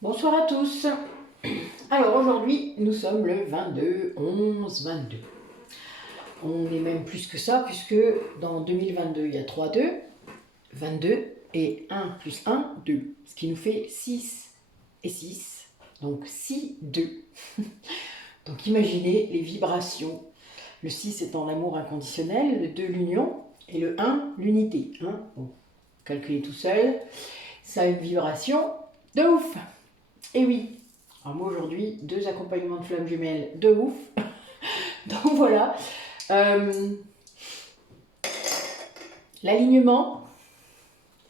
Bonsoir à tous. Alors aujourd'hui, nous sommes le 22/11/22. On est même plus que ça, puisque dans 2022, il y a 3 2, 22, et 1 plus 1, 2. Ce qui nous fait 6 et 6, donc 6, 2. Donc imaginez les vibrations. Le 6 étant l'amour inconditionnel, le 2 l'union, et le 1 l'unité. Bon, calculez tout seul, ça a une vibration de ouf. Et oui, alors moi aujourd'hui, 2 accompagnements de flammes jumelles de ouf. Donc voilà. L'alignement,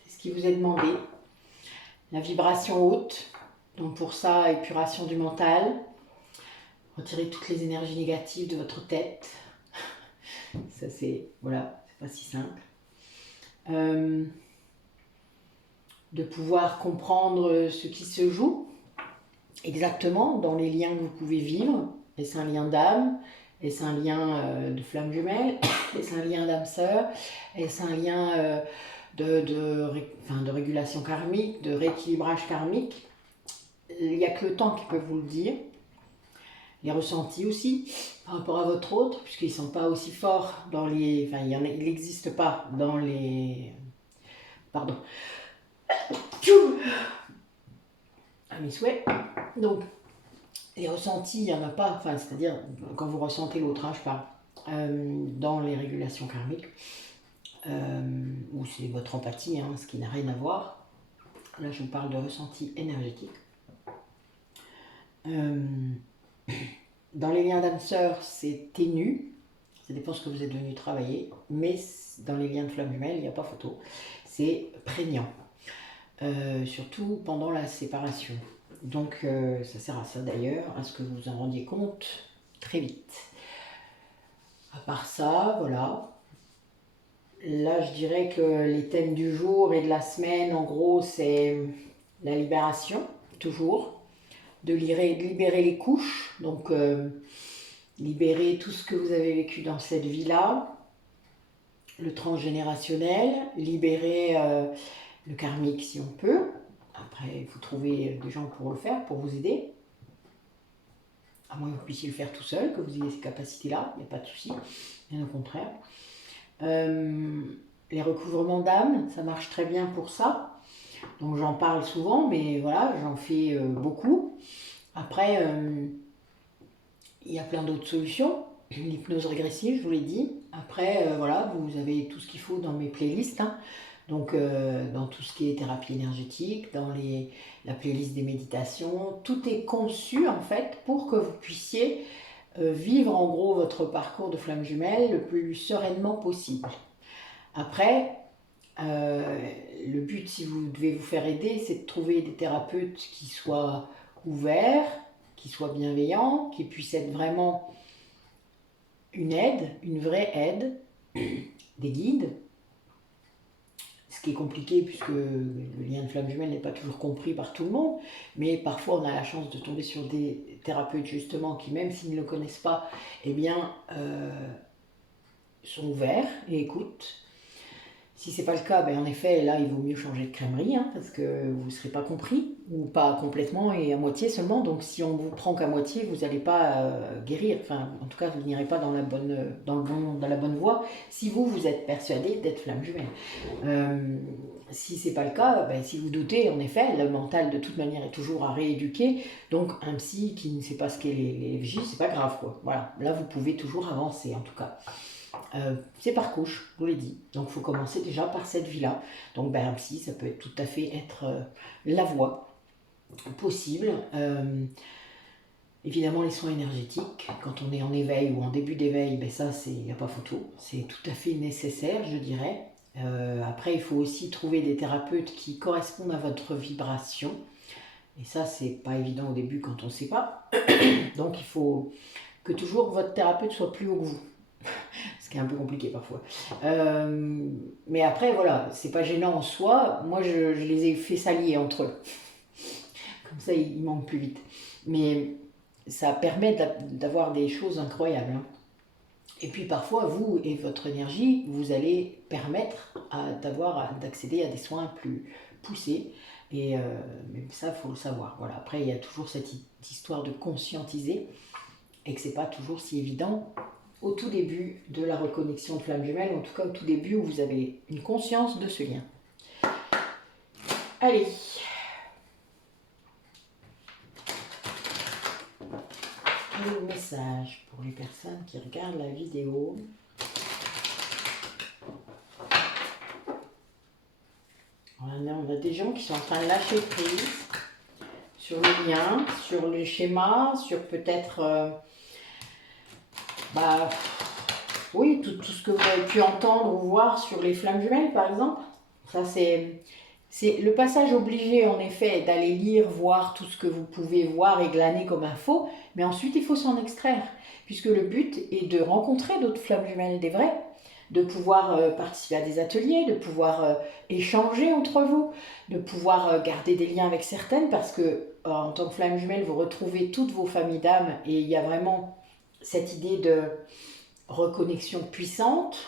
c'est ce qui vous est demandé. La vibration haute. Donc pour ça, épuration du mental. Retirez toutes les énergies négatives de votre tête. Ça c'est, voilà, c'est pas si simple. De pouvoir comprendre ce qui se joue exactement dans les liens que vous pouvez vivre. Est-ce un lien d'âme? Est-ce un lien de flamme jumelle? Est-ce un lien d'âme sœur? Est-ce un lien de régulation karmique, de rééquilibrage karmique? Il n'y a que le temps qui peut vous le dire. Les ressentis aussi, par rapport à votre autre, puisqu'ils ne sont pas aussi forts dans les... Enfin, il n'existe pas dans les... Pardon. À mes souhaits. Donc, les ressentis, il n'y en a pas, enfin, c'est-à-dire quand vous ressentez l'autre, je parle, dans les régulations karmiques, ou c'est votre empathie, ce qui n'a rien à voir. Là, je vous parle de ressenti énergétique. Dans les liens d'âme sœur, c'est ténu, ça dépend ce que vous êtes venu travailler, mais dans les liens de flamme jumelle, il n'y a pas photo, c'est prégnant, surtout pendant la séparation. Donc ça sert à ça d'ailleurs, à ce que vous vous en rendiez compte très vite. À part ça, voilà. Là, je dirais que les thèmes du jour et de la semaine, en gros, c'est la libération, toujours. De libérer les couches, donc libérer tout ce que vous avez vécu dans cette vie-là, le transgénérationnel, libérer le karmique si on peut. Après, il faut trouver des gens pour le faire, pour vous aider. À moins que vous puissiez le faire tout seul, que vous ayez ces capacités-là, il n'y a pas de souci, bien au contraire. Les recouvrements d'âme, ça marche très bien pour ça. Donc j'en parle souvent, mais voilà, j'en fais beaucoup. Après, il y a plein d'autres solutions. L'hypnose régressive, je vous l'ai dit. Après, voilà, vous avez tout ce qu'il faut dans mes playlists. Donc, dans tout ce qui est thérapie énergétique, dans la playlist des méditations, tout est conçu en fait pour que vous puissiez vivre en gros votre parcours de flamme jumelle le plus sereinement possible. Après, le but, si vous devez vous faire aider, c'est de trouver des thérapeutes qui soient ouverts, qui soient bienveillants, qui puissent être vraiment une aide, une vraie aide, des guides. Ce qui est compliqué puisque le lien de flamme jumelle n'est pas toujours compris par tout le monde, mais parfois on a la chance de tomber sur des thérapeutes justement qui, même s'ils ne le connaissent pas, eh bien, sont ouverts et écoutent. Si c'est pas le cas, en effet, là, il vaut mieux changer de crèmerie, parce que vous ne serez pas compris, ou pas complètement et à moitié seulement. Donc si on vous prend qu'à moitié, vous n'allez pas guérir. Enfin, en tout cas, vous n'irez pas dans la bonne voie si vous êtes persuadé d'être flamme jumelle. Si c'est pas le cas, si vous doutez, en effet, le mental de toute manière est toujours à rééduquer. Donc un psy qui ne sait pas ce qu'est les FJ, c'est pas grave, quoi. Voilà, là vous pouvez toujours avancer en tout cas. C'est par couche, je vous l'ai dit. Donc il faut commencer déjà par cette vie-là. Donc un psy, ça peut tout à fait être la voie possible. Évidemment, les soins énergétiques, quand on est en éveil ou en début d'éveil, ça, il n'y a pas photo. C'est tout à fait nécessaire, je dirais. Après, il faut aussi trouver des thérapeutes qui correspondent à votre vibration. Et ça, c'est pas évident au début quand on ne sait pas. Donc il faut que toujours votre thérapeute soit plus haut que vous. Ce qui est un peu compliqué parfois. Mais après, voilà, c'est pas gênant en soi. Moi, je les ai fait s'allier entre eux. Comme ça, ils manquent plus vite. Mais ça permet d'avoir des choses incroyables. Et puis parfois, vous et votre énergie, vous allez permettre d'accéder à des soins plus poussés, Mais ça, il faut le savoir. Voilà. Après, il y a toujours cette histoire de conscientiser et que c'est pas toujours si évident au tout début de la reconnexion de flamme jumelle, en tout cas au tout début où vous avez une conscience de ce lien. Allez. Le message pour les personnes qui regardent la vidéo. On a des gens qui sont en train de lâcher prise sur le lien, sur le schéma, sur peut-être, oui, tout ce que vous avez pu entendre ou voir sur les flammes jumelles, par exemple. Ça, c'est le passage obligé, en effet, d'aller lire, voir tout ce que vous pouvez voir et glaner comme info, mais ensuite, il faut s'en extraire, puisque le but est de rencontrer d'autres flammes jumelles, des vraies, de pouvoir participer à des ateliers, de pouvoir échanger entre vous, de pouvoir garder des liens avec certaines, parce que en tant que flamme jumelle, vous retrouvez toutes vos familles d'âmes, et il y a vraiment cette idée de reconnexion puissante.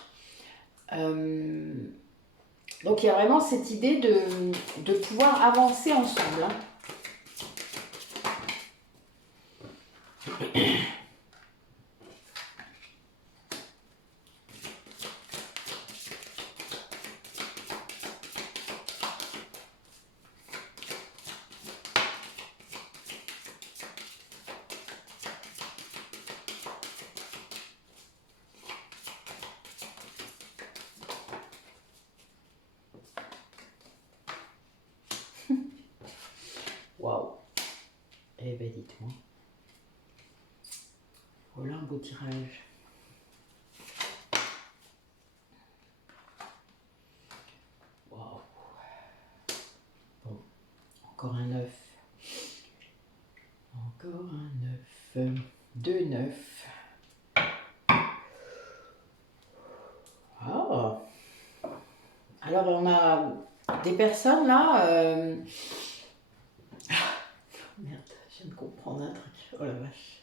Donc il y a vraiment cette idée de pouvoir avancer ensemble. Waouh. Eh ben dites-moi. Voilà un beau tirage. Waouh. Bon, encore un 9. Encore un 9. 2 9. Ah. Alors on a des personnes là. Merde, je viens de comprendre un truc. Oh la vache.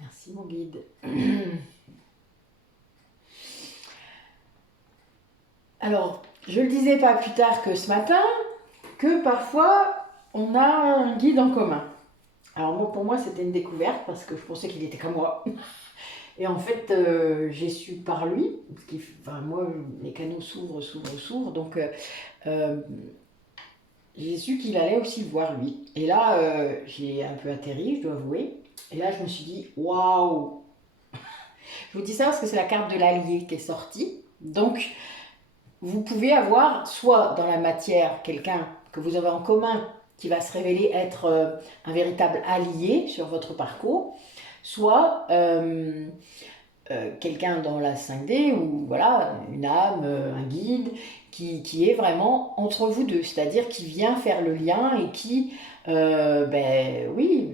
Merci mon guide. Alors, je le disais pas plus tard que ce matin, que parfois on a un guide en commun. Alors moi, pour moi, c'était une découverte parce que je pensais qu'il était comme moi. Et en fait, j'ai su par lui, moi, les canaux s'ouvrent. Donc, j'ai su qu'il allait aussi le voir lui. Et là, j'ai un peu atterri, je dois avouer. Et là, je me suis dit, waouh! Je vous dis ça parce que c'est la carte de l'allié qui est sortie. Donc, vous pouvez avoir soit dans la matière quelqu'un que vous avez en commun qui va se révéler être un véritable allié sur votre parcours, soit quelqu'un dans la 5D ou voilà, une âme, un guide qui est vraiment entre vous deux, c'est-à-dire qui vient faire le lien et qui, oui,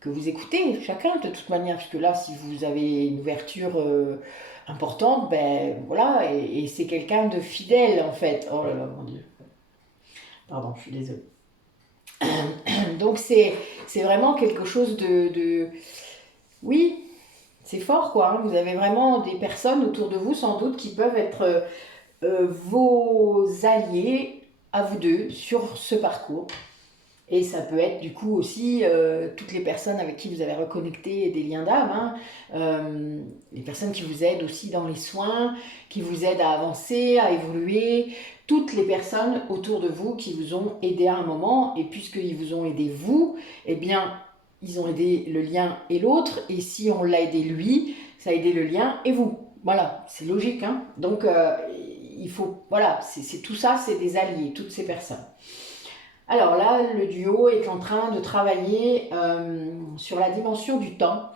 que vous écoutez chacun de toute manière, puisque là, si vous avez une ouverture importante, voilà, et c'est quelqu'un de fidèle en fait. Oh là là, mon Dieu. Pardon, je suis désolée. Donc c'est vraiment quelque chose de... Oui, c'est fort quoi, hein. Vous avez vraiment des personnes autour de vous sans doute qui peuvent être vos alliés à vous deux sur ce parcours. Et ça peut être du coup aussi toutes les personnes avec qui vous avez reconnecté des liens d'âme, hein. Les personnes qui vous aident aussi dans les soins, qui vous aident à avancer, à évoluer, toutes les personnes autour de vous qui vous ont aidé à un moment, et puisqu'ils vous ont aidé vous, eh bien ils ont aidé le lien et l'autre, et si on l'a aidé lui, ça a aidé le lien et vous. Voilà, c'est logique, hein. Donc il faut, voilà, c'est tout ça, c'est des alliés, toutes ces personnes. Alors là, le duo est en train de travailler sur la dimension du temps,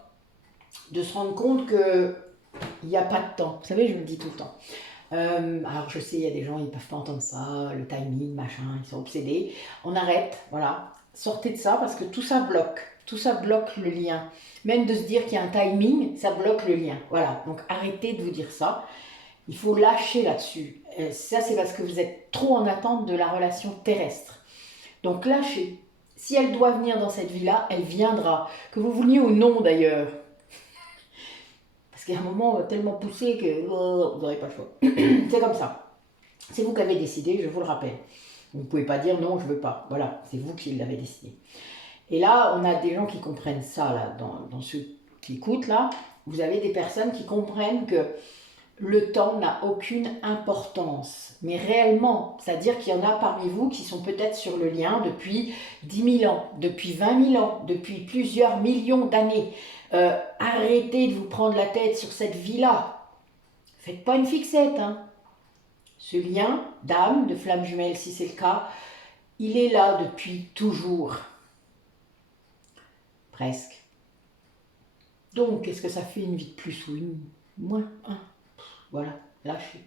de se rendre compte qu'il n'y a pas de temps. Vous savez, je me le dis tout le temps. Alors je sais, il y a des gens, ils ne peuvent pas entendre ça, le timing, machin, ils sont obsédés. On arrête, voilà. Sortez de ça parce que tout ça bloque. Tout ça bloque le lien. Même de se dire qu'il y a un timing, ça bloque le lien. Voilà, donc arrêtez de vous dire ça. Il faut lâcher là-dessus. Ça, c'est parce que vous êtes trop en attente de la relation terrestre. Donc lâchez. Si elle doit venir dans cette vie-là, elle viendra. Que vous vouliez ou non d'ailleurs. Parce qu'il y a un moment tellement poussé que vous n'aurez pas le choix. C'est comme ça. C'est vous qui avez décidé, je vous le rappelle. Vous ne pouvez pas dire non, je ne veux pas. Voilà, c'est vous qui l'avez décidé. Et là, on a des gens qui comprennent ça, là, dans ceux qui écoutent, là. Vous avez des personnes qui comprennent que le temps n'a aucune importance. Mais réellement, c'est-à-dire qu'il y en a parmi vous qui sont peut-être sur le lien depuis 10 000 ans, depuis 20 000 ans, depuis plusieurs millions d'années. Arrêtez de vous prendre la tête sur cette vie-là. Faites pas une fixette, hein. Ce lien d'âme, de flamme jumelle, si c'est le cas, il est là depuis toujours. Presque. Donc, qu'est-ce que ça fait une vie de plus ou une moins, hein? Voilà, lâchez.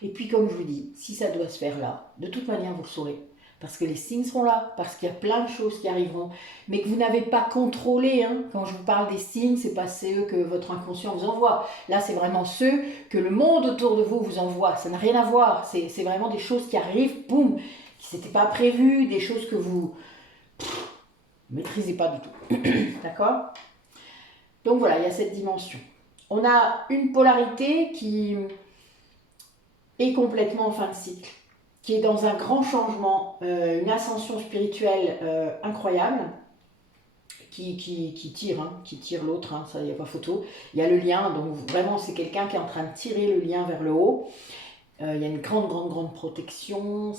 Et puis, comme je vous dis, si ça doit se faire là, de toute manière, vous le saurez. Parce que les signes seront là, parce qu'il y a plein de choses qui arriveront, mais que vous n'avez pas contrôlé. Hein. Quand je vous parle des signes, c'est pas ceux que votre inconscient vous envoie. Là, c'est vraiment ceux que le monde autour de vous vous envoie. Ça n'a rien à voir. C'est vraiment des choses qui arrivent, boum, qui n'étaient pas prévues, des choses que vous ne maîtrisez pas du tout. D'accord? Donc voilà, il y a cette dimension. On a une polarité qui est complètement en fin de cycle, qui est dans un grand changement, une ascension spirituelle incroyable, qui tire l'autre, hein, ça, il n'y a pas photo. Il y a le lien, donc vraiment c'est quelqu'un qui est en train de tirer le lien vers le haut. Il y a une grande protection,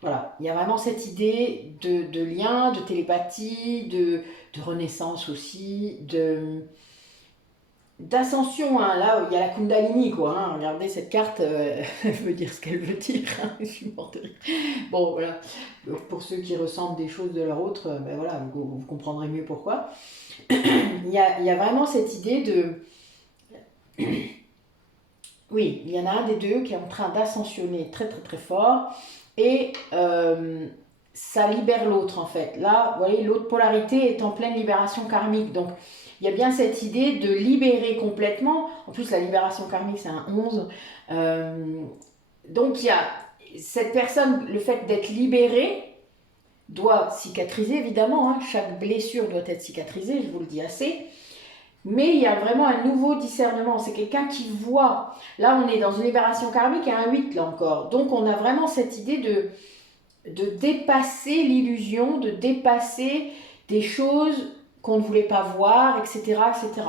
voilà, il y a vraiment cette idée de lien, de télépathie, de renaissance aussi, d'ascension, hein. Là il y a la Kundalini, quoi, hein. Regardez cette carte, elle veut dire ce qu'elle veut dire, hein. Je suis morte de rire. Bon voilà, donc, pour ceux qui ressentent des choses de leur autre, ben voilà, vous comprendrez mieux pourquoi. Il y a vraiment cette idée de... Oui, il y en a un des deux qui est en train d'ascensionner très fort, et ça libère l'autre en fait. Là, vous voyez, l'autre polarité est en pleine libération karmique, donc il y a bien cette idée de libérer complètement. En plus, la libération karmique, c'est un 11. Donc, il y a cette personne, le fait d'être libérée, doit cicatriser, évidemment. Hein. Chaque blessure doit être cicatrisée, je vous le dis assez. Mais il y a vraiment un nouveau discernement. C'est quelqu'un qui voit. Là, on est dans une libération karmique à un 8, là encore. Donc, on a vraiment cette idée de dépasser l'illusion, de dépasser des choses qu'on ne voulait pas voir, etc., etc.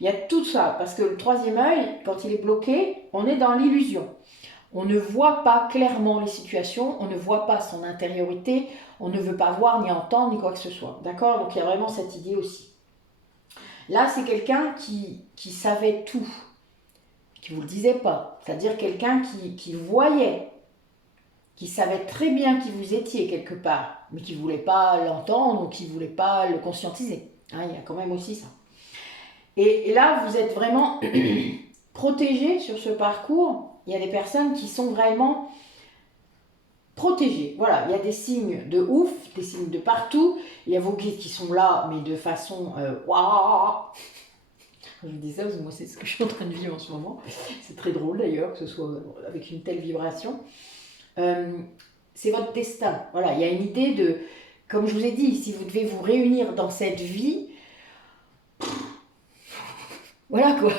Il y a tout ça, parce que le troisième œil, quand il est bloqué, on est dans l'illusion. On ne voit pas clairement les situations, on ne voit pas son intériorité, on ne veut pas voir, ni entendre, ni quoi que ce soit. D'accord? Donc il y a vraiment cette idée aussi. Là, c'est quelqu'un qui savait tout, qui ne vous le disait pas. C'est-à-dire quelqu'un qui voyait, qui savait très bien qui vous étiez quelque part, mais qui ne voulait pas l'entendre ou qui ne voulait pas le conscientiser. Hein, il y a quand même aussi ça. Et là, vous êtes vraiment protégé sur ce parcours. Il y a des personnes qui sont vraiment protégées. Voilà, il y a des signes de ouf, des signes de partout. Il y a vos guides qui sont là, mais de façon waouh. Je vous dis ça parce que moi, c'est ce que je suis en train de vivre en ce moment. C'est très drôle d'ailleurs, que ce soit avec une telle vibration. C'est votre destin. Voilà, il y a une idée de, comme je vous ai dit, si vous devez vous réunir dans cette vie, voilà quoi,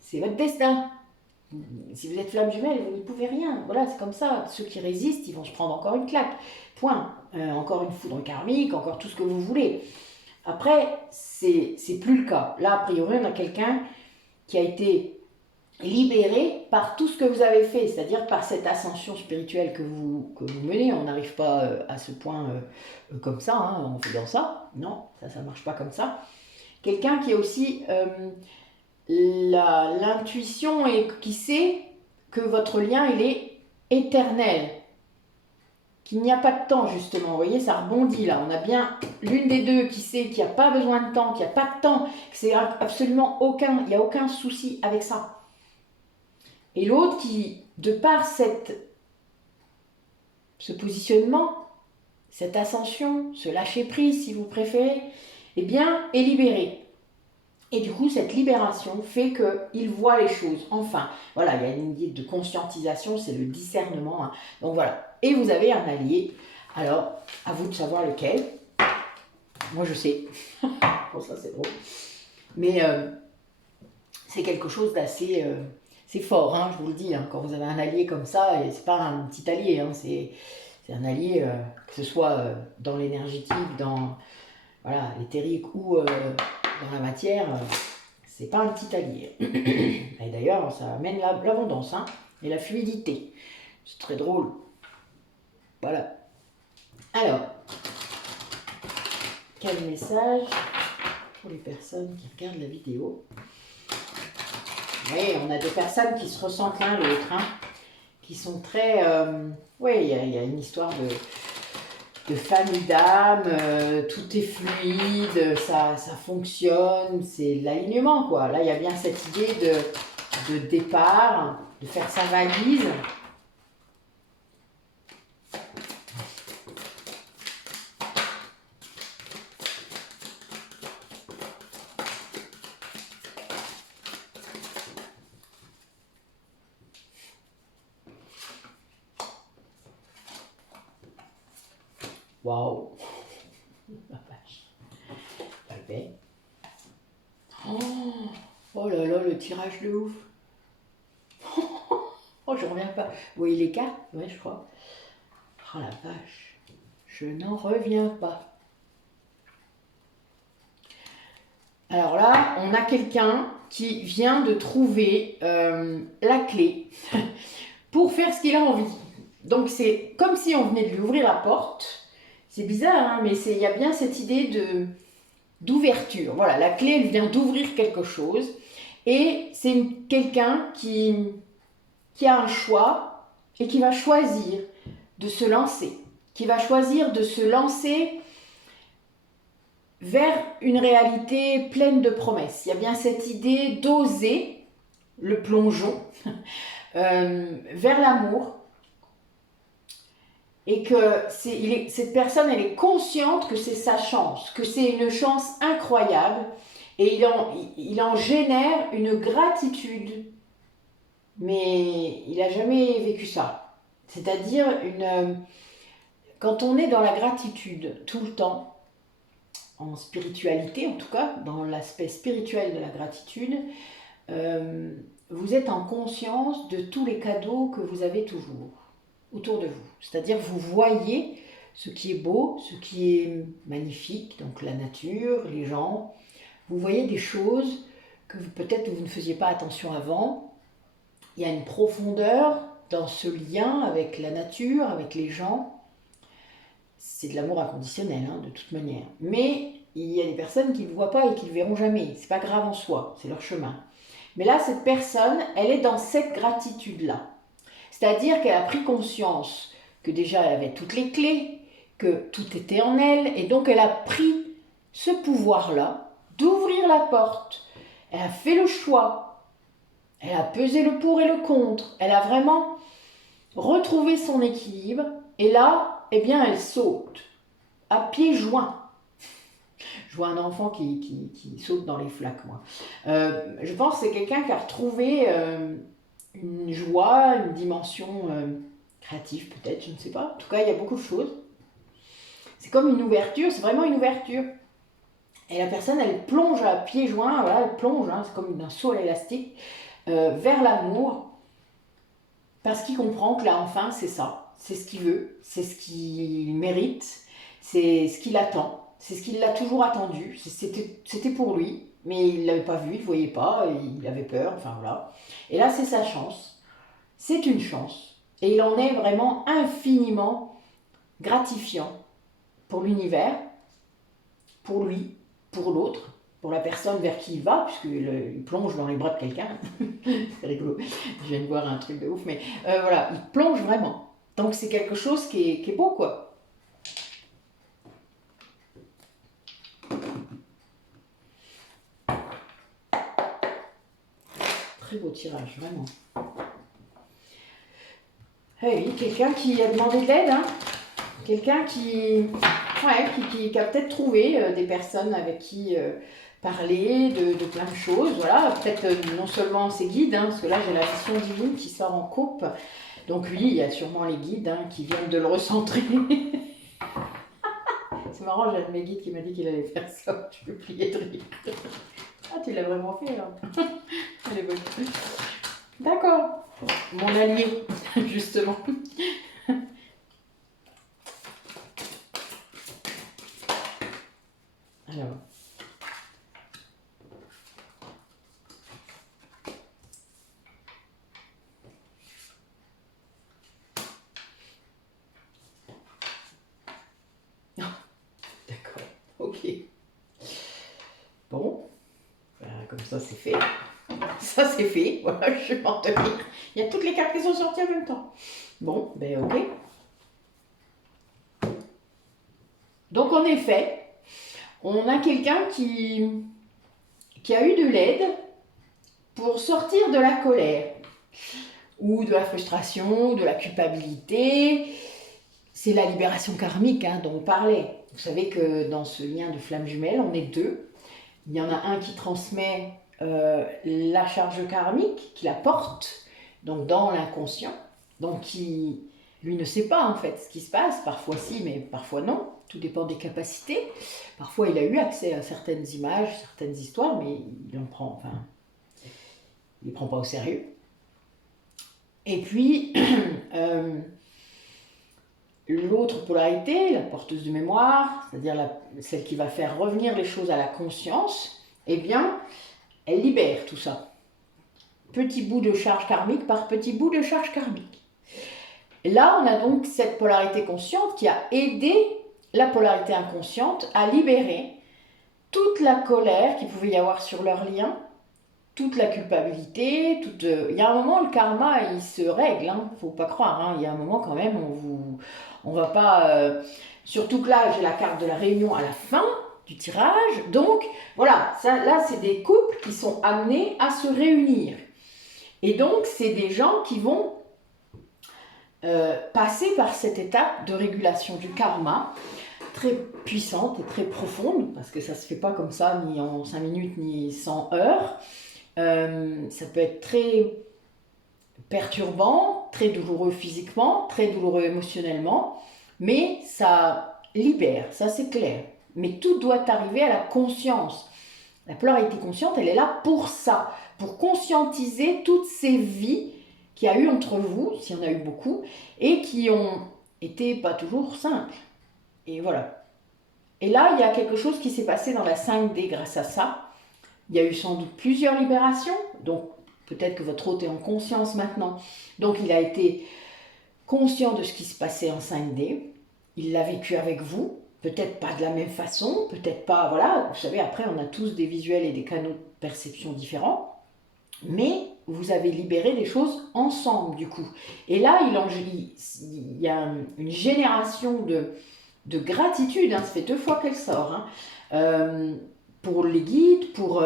c'est votre destin. Si vous êtes flamme jumelle, vous ne pouvez rien. Voilà, c'est comme ça. Ceux qui résistent, ils vont se prendre encore une claque. Point. Encore une foudre karmique, encore tout ce que vous voulez. Après, c'est plus le cas. Là, a priori, on a quelqu'un qui a été libéré par tout ce que vous avez fait, c'est-à-dire par cette ascension spirituelle que vous menez. On n'arrive pas à ce point comme ça, hein, en faisant ça. Non, ça ne marche pas comme ça. Quelqu'un qui a aussi l'intuition et qui sait que votre lien, il est éternel. Qu'il n'y a pas de temps, justement. Vous voyez, ça rebondit là. On a bien l'une des deux qui sait qu'il n'y a pas besoin de temps, qu'il n'y a pas de temps, que c'est absolument aucun, il n'y a aucun souci avec ça. Et l'autre qui, de par ce positionnement, cette ascension, ce lâcher-prise, si vous préférez, eh bien, est libéré. Et du coup, cette libération fait qu'il voit les choses. Enfin, voilà, il y a une idée de conscientisation, c'est le discernement. Hein. Donc voilà. Et vous avez un allié. Alors, à vous de savoir lequel. Moi, je sais. Bon, ça, c'est drôle. Mais c'est quelque chose d'assez c'est fort, hein, je vous le dis, hein, quand vous avez un allié comme ça, et c'est pas un petit allié, hein, c'est un allié, que ce soit dans l'énergétique, dans voilà, l'éthérique ou dans la matière, c'est pas un petit allié. Et d'ailleurs, ça amène l'abondance, hein, et la fluidité. C'est très drôle. Voilà. Alors, quel message pour les personnes qui regardent la vidéo? Oui, on a des personnes qui se ressentent l'un l'autre, hein, qui sont très... oui, il y a une histoire de famille d'âme, tout est fluide, ça fonctionne, c'est de l'alignement, quoi. Là, il y a bien cette idée de départ, de faire sa valise. Waouh! La vache. Parfait. Oh là là, le tirage de ouf. Oh, je reviens pas. Vous voyez les cartes? Ouais, je crois. Oh la vache. Je n'en reviens pas. Alors là, on a quelqu'un qui vient de trouver la clé pour faire ce qu'il a envie. Donc c'est comme si on venait de lui ouvrir la porte. C'est bizarre, hein, mais il y a bien cette idée d'ouverture. Voilà, la clé, elle vient d'ouvrir quelque chose. Et c'est quelqu'un qui a un choix et qui va choisir de se lancer. Qui va choisir de se lancer vers une réalité pleine de promesses. Il y a bien cette idée d'oser le plongeon vers l'amour. Et que cette personne, elle est consciente que c'est sa chance, que c'est une chance incroyable, et il en génère une gratitude, mais il n'a jamais vécu ça. C'est-à-dire, quand on est dans la gratitude tout le temps, en spiritualité en tout cas, dans l'aspect spirituel de la gratitude, vous êtes en conscience de tous les cadeaux que vous avez toujours autour de vous. C'est-à-dire vous voyez ce qui est beau, ce qui est magnifique, donc la nature, les gens. Vous voyez des choses que peut-être vous ne faisiez pas attention avant. Il y a une profondeur dans ce lien avec la nature, avec les gens. C'est de l'amour inconditionnel, hein, de toute manière. Mais il y a des personnes qui ne le voient pas et qui ne le verront jamais. C'est pas grave en soi, c'est leur chemin. Mais là, cette personne, elle est dans cette gratitude-là. C'est-à-dire qu'elle a pris conscience que déjà elle avait toutes les clés, que tout était en elle, et donc elle a pris ce pouvoir-là d'ouvrir la porte. Elle a fait le choix, elle a pesé le pour et le contre, elle a vraiment retrouvé son équilibre, et là, eh bien, elle saute à pieds joints. Je vois un enfant qui saute dans les flaques, moi. Je pense que c'est quelqu'un qui a retrouvé une joie, une dimension créative peut-être, je ne sais pas. En tout cas, il y a beaucoup de choses. C'est comme une ouverture, c'est vraiment une ouverture. Et la personne, elle plonge à pieds joints, voilà, elle plonge, hein, c'est comme un saut à l'élastique, vers l'amour, parce qu'il comprend que là, enfin, c'est ça. C'est ce qu'il veut, c'est ce qu'il mérite, c'est ce qu'il attend. C'est ce qu'il a toujours attendu, c'était pour lui, mais il ne l'avait pas vu, il ne voyait pas, il avait peur, enfin voilà. Et là, c'est sa chance, c'est une chance, et il en est vraiment infiniment gratifiant pour l'univers, pour lui, pour l'autre, pour la personne vers qui il va, puisqu'il plonge dans les bras de quelqu'un. C'est rigolo, je viens de voir un truc de ouf, mais voilà, il plonge vraiment. Donc c'est quelque chose qui est beau, quoi. Très beau tirage, vraiment. Eh oui, quelqu'un qui a demandé de l'aide, hein. Quelqu'un qui a peut-être trouvé des personnes avec qui parler de plein de choses. Voilà, peut-être non seulement ses guides, hein, parce que là j'ai la vision divine qui sort en coupe. Donc oui, il y a sûrement les guides hein, qui viennent de le recentrer. C'est marrant, j'ai un de mes guides qui m'a dit qu'il allait faire ça. Je peux plier de rire. Ah, tu l'as vraiment fait, là. Elle est bonne. D'accord. Mon allié, justement. Alors. D'accord. Ok. Bon. Comme ça, c'est fait. Ça, c'est fait. Voilà, je vais m'en tenir. Il y a toutes les cartes qui sont sorties en même temps. Bon, ben ok. Donc, en effet, on a quelqu'un qui a eu de l'aide pour sortir de la colère, ou de la frustration, ou de la culpabilité. C'est la libération karmique dont on parlait. Vous savez que dans ce lien de flamme jumelle, on est deux. Il y en a un qui transmet la charge karmique, qui la porte, donc dans l'inconscient, donc qui, lui, ne sait pas en fait ce qui se passe, parfois si, mais parfois non, tout dépend des capacités. Parfois il a eu accès à certaines images, certaines histoires, mais il en prend, enfin, il ne prend pas au sérieux. Et puis, l'autre polarité, la porteuse de mémoire, c'est-à-dire celle qui va faire revenir les choses à la conscience, eh bien, elle libère tout ça. Petit bout de charge karmique par petit bout de charge karmique. Et là, on a donc cette polarité consciente qui a aidé la polarité inconsciente à libérer toute la colère qu'il pouvait y avoir sur leur lien, toute la culpabilité, il y a un moment, le karma, il se règle, faut pas croire, il y a un moment quand même, on va pas... Surtout que là, j'ai la carte de la réunion à la fin du tirage, donc voilà, là, c'est des couples qui sont amenés à se réunir. Et donc, c'est des gens qui vont passer par cette étape de régulation du karma, très puissante et très profonde, parce que ça ne se fait pas comme ça, ni en 5 minutes, ni 100 heures. Ça peut être très perturbant, très douloureux physiquement, très douloureux émotionnellement, mais ça libère, ça c'est clair. Mais tout doit arriver à la conscience. La polarité consciente, elle est là pour ça, pour conscientiser toutes ces vies qu'il y a eu entre vous, s'il y en a eu beaucoup, et qui ont été pas toujours simples. Et voilà. Et là, il y a quelque chose qui s'est passé dans la 5D grâce à ça. Il y a eu sans doute plusieurs libérations, donc peut-être que votre hôte est en conscience maintenant. Donc il a été conscient de ce qui se passait en 5D, il l'a vécu avec vous, peut-être pas de la même façon, peut-être pas, voilà, vous savez, après on a tous des visuels et des canaux de perception différents, mais vous avez libéré des choses ensemble du coup. Et là, il y a une génération de gratitude, ça fait 2 fois qu'elle sort, pour les guides, pour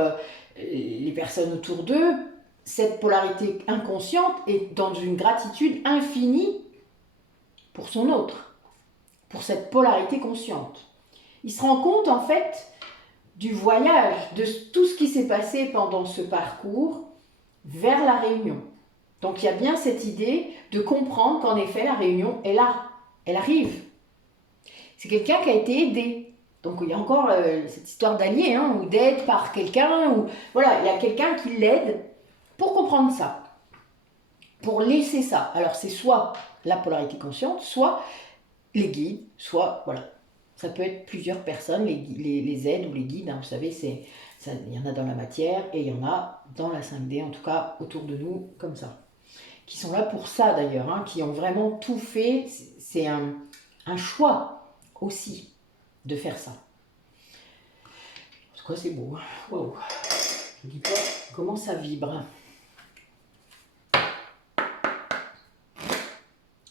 les personnes autour d'eux. Cette polarité inconsciente est dans une gratitude infinie pour son autre, pour cette polarité consciente. Il se rend compte en fait du voyage, de tout ce qui s'est passé pendant ce parcours vers la réunion. Donc il y a bien cette idée de comprendre qu'en effet la réunion est là, elle arrive. C'est quelqu'un qui a été aidé. Donc il y a encore cette histoire d'allié, ou d'aide par quelqu'un, ou voilà, il y a quelqu'un qui l'aide pour comprendre ça, pour laisser ça. Alors c'est soit la polarité consciente, soit les guides, soit, voilà, ça peut être plusieurs personnes, les aides ou les guides, vous savez, il y en a dans la matière et il y en a dans la 5D, en tout cas autour de nous, comme ça. Qui sont là pour ça d'ailleurs, qui ont vraiment tout fait, c'est un choix aussi de faire ça. En tout cas, c'est beau. Wow. Je dis pas comment ça vibre.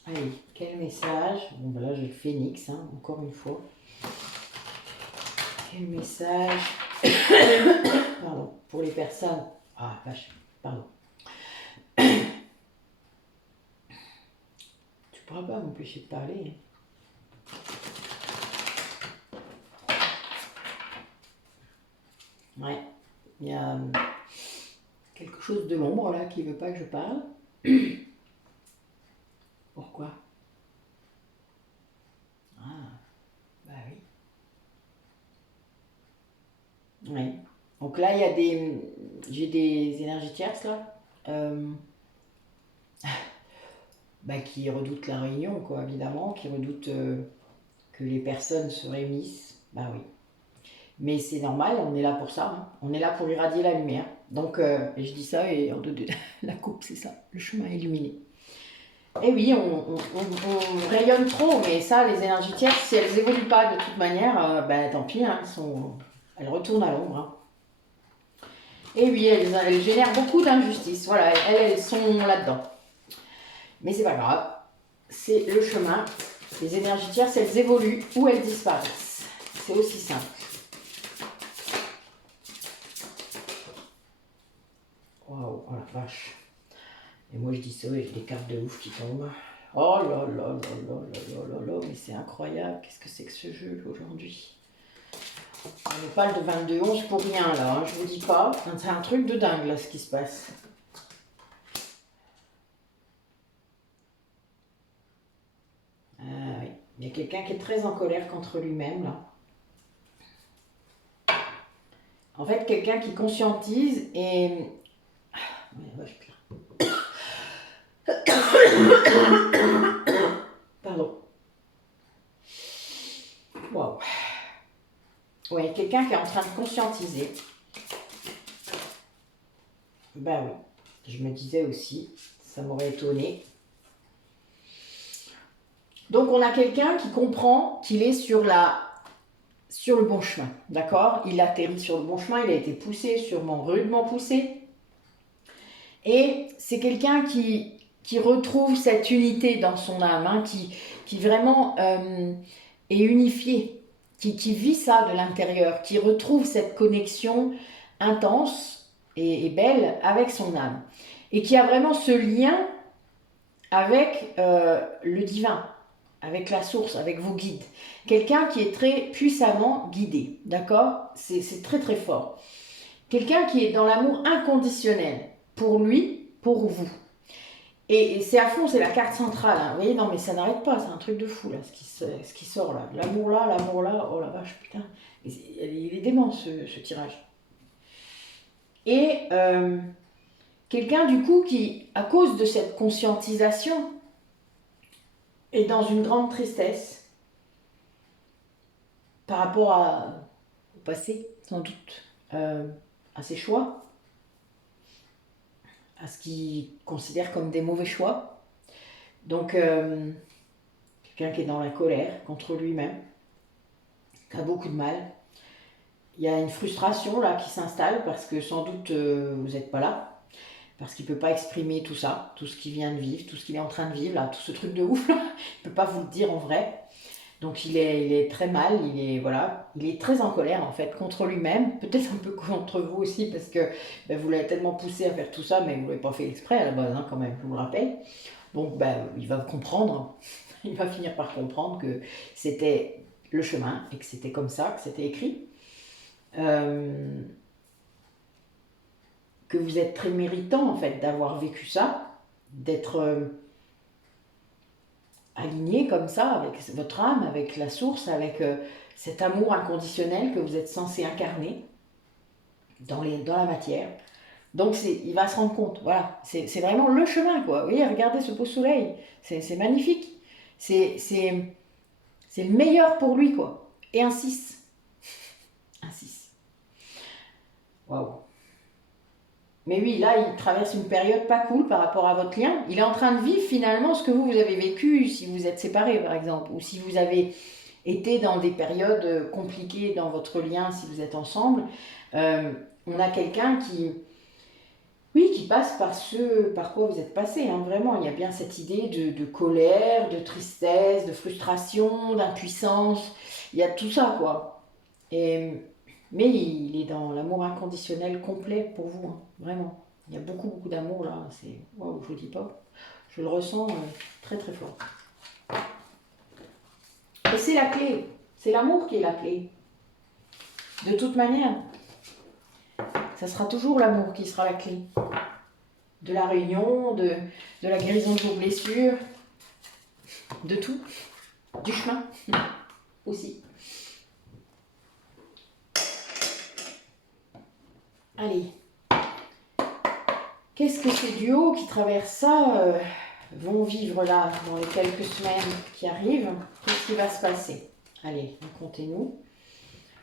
Allez, quel message. Bon, ben là, j'ai le phénix, encore une fois. Quel message. Pardon, pour les personnes. Ah, vache, pardon. Tu pourras pas m'empêcher de parler. Ouais, il y a quelque chose de l'ombre là qui veut pas que je parle. Pourquoi? Ah, bah oui. Ouais. Donc là, j'ai des énergies tierces là. bah, qui redoute la réunion, quoi, évidemment, qui redoute que les personnes se réunissent. Bah oui. Mais c'est normal, on est là pour ça, hein. On est là pour irradier la lumière. Donc, et je dis ça, et en deux, la coupe, c'est ça, le chemin illuminé. Et oui, on rayonne trop, mais ça, les énergies tierces, si elles évoluent pas de toute manière, ben tant pis, hein, elles retournent à l'ombre. Hein. Et oui, elles génèrent beaucoup d'injustices. Voilà, elles sont là-dedans. Mais c'est pas grave, c'est le chemin. Les énergies tierces, elles évoluent ou elles disparaissent. C'est aussi simple. Waouh, oh la vache. Et moi je dis ça et j'ai des cartes de ouf qui tombent. Oh là là là là là là là, mais c'est incroyable. Qu'est-ce que c'est que ce jeu aujourd'hui? On n'est pas le 22-11 pour rien là, hein, je vous dis pas. C'est un truc de dingue là ce qui se passe. Ah oui, il y a quelqu'un qui est très en colère contre lui-même là. En fait, quelqu'un qui conscientise et... Pardon. Waouh. Ouais, quelqu'un qui est en train de conscientiser. Ben oui, je me disais aussi, ça m'aurait étonné. Donc on a quelqu'un qui comprend qu'il est sur le bon chemin, d'accord? Il atterrit sur le bon chemin, il a été poussé, sûrement rudement poussé. Et c'est quelqu'un qui retrouve cette unité dans son âme, hein, qui vraiment est unifié, qui vit ça de l'intérieur, qui retrouve cette connexion intense et belle avec son âme. Et qui a vraiment ce lien avec le divin, avec la source, avec vos guides. Quelqu'un qui est très puissamment guidé, d'accord? C'est très très fort. Quelqu'un qui est dans l'amour inconditionnel, pour lui, pour vous. Et c'est à fond, c'est la carte centrale. Hein. Vous voyez, non mais ça n'arrête pas, c'est un truc de fou là, ce qui sort là. L'amour là, oh la vache, putain. Il est dément ce tirage. Et quelqu'un du coup qui, à cause de cette conscientisation, est dans une grande tristesse par rapport au passé, sans doute, à ses choix, à ce qu'il considère comme des mauvais choix. Donc, quelqu'un qui est dans la colère contre lui-même, qui a beaucoup de mal. Il y a une frustration là qui s'installe parce que sans doute vous n'êtes pas là, parce qu'il ne peut pas exprimer tout ça, tout ce qu'il vient de vivre, tout ce qu'il est en train de vivre, là, tout ce truc de ouf, là. Il ne peut pas vous le dire en vrai. Donc il est très mal, il est très en colère en fait contre lui-même, peut-être un peu contre vous aussi parce que ben, vous l'avez tellement poussé à faire tout ça, mais vous ne l'avez pas fait exprès à la base, hein, quand même, je vous le rappelle. Donc ben, il va comprendre, il va finir par comprendre que c'était le chemin et que c'était comme ça, que c'était écrit. Que vous êtes très méritant en fait d'avoir vécu ça, d'être aligné comme ça avec votre âme, avec la source, avec cet amour inconditionnel que vous êtes censé incarner dans la matière. Donc il va se rendre compte, voilà, c'est vraiment le chemin quoi. Vous voyez, regardez ce beau soleil, c'est magnifique, c'est le meilleur pour lui quoi. Et un 6. Un 6. Waouh. Mais oui, là, il traverse une période pas cool par rapport à votre lien. Il est en train de vivre finalement ce que vous avez vécu si vous êtes séparés, par exemple, ou si vous avez été dans des périodes compliquées dans votre lien, si vous êtes ensemble. On a quelqu'un qui passe par ce par quoi vous êtes passé, hein, vraiment. Il y a bien cette idée de colère, de tristesse, de frustration, d'impuissance. Il y a tout ça, quoi. Mais il est dans l'amour inconditionnel complet pour vous, hein, vraiment. Il y a beaucoup, beaucoup d'amour là. Wow, je vous dis pas. Je le ressens très, très fort. Et c'est la clé. C'est l'amour qui est la clé. De toute manière, ça sera toujours l'amour qui sera la clé. De la réunion, de la guérison de vos blessures, de tout. Du chemin aussi. Allez. Qu'est-ce que ces duos qui traversent ça vont vivre là, dans les quelques semaines qui arrivent? Qu'est-ce qui va se passer? Allez, racontez-nous.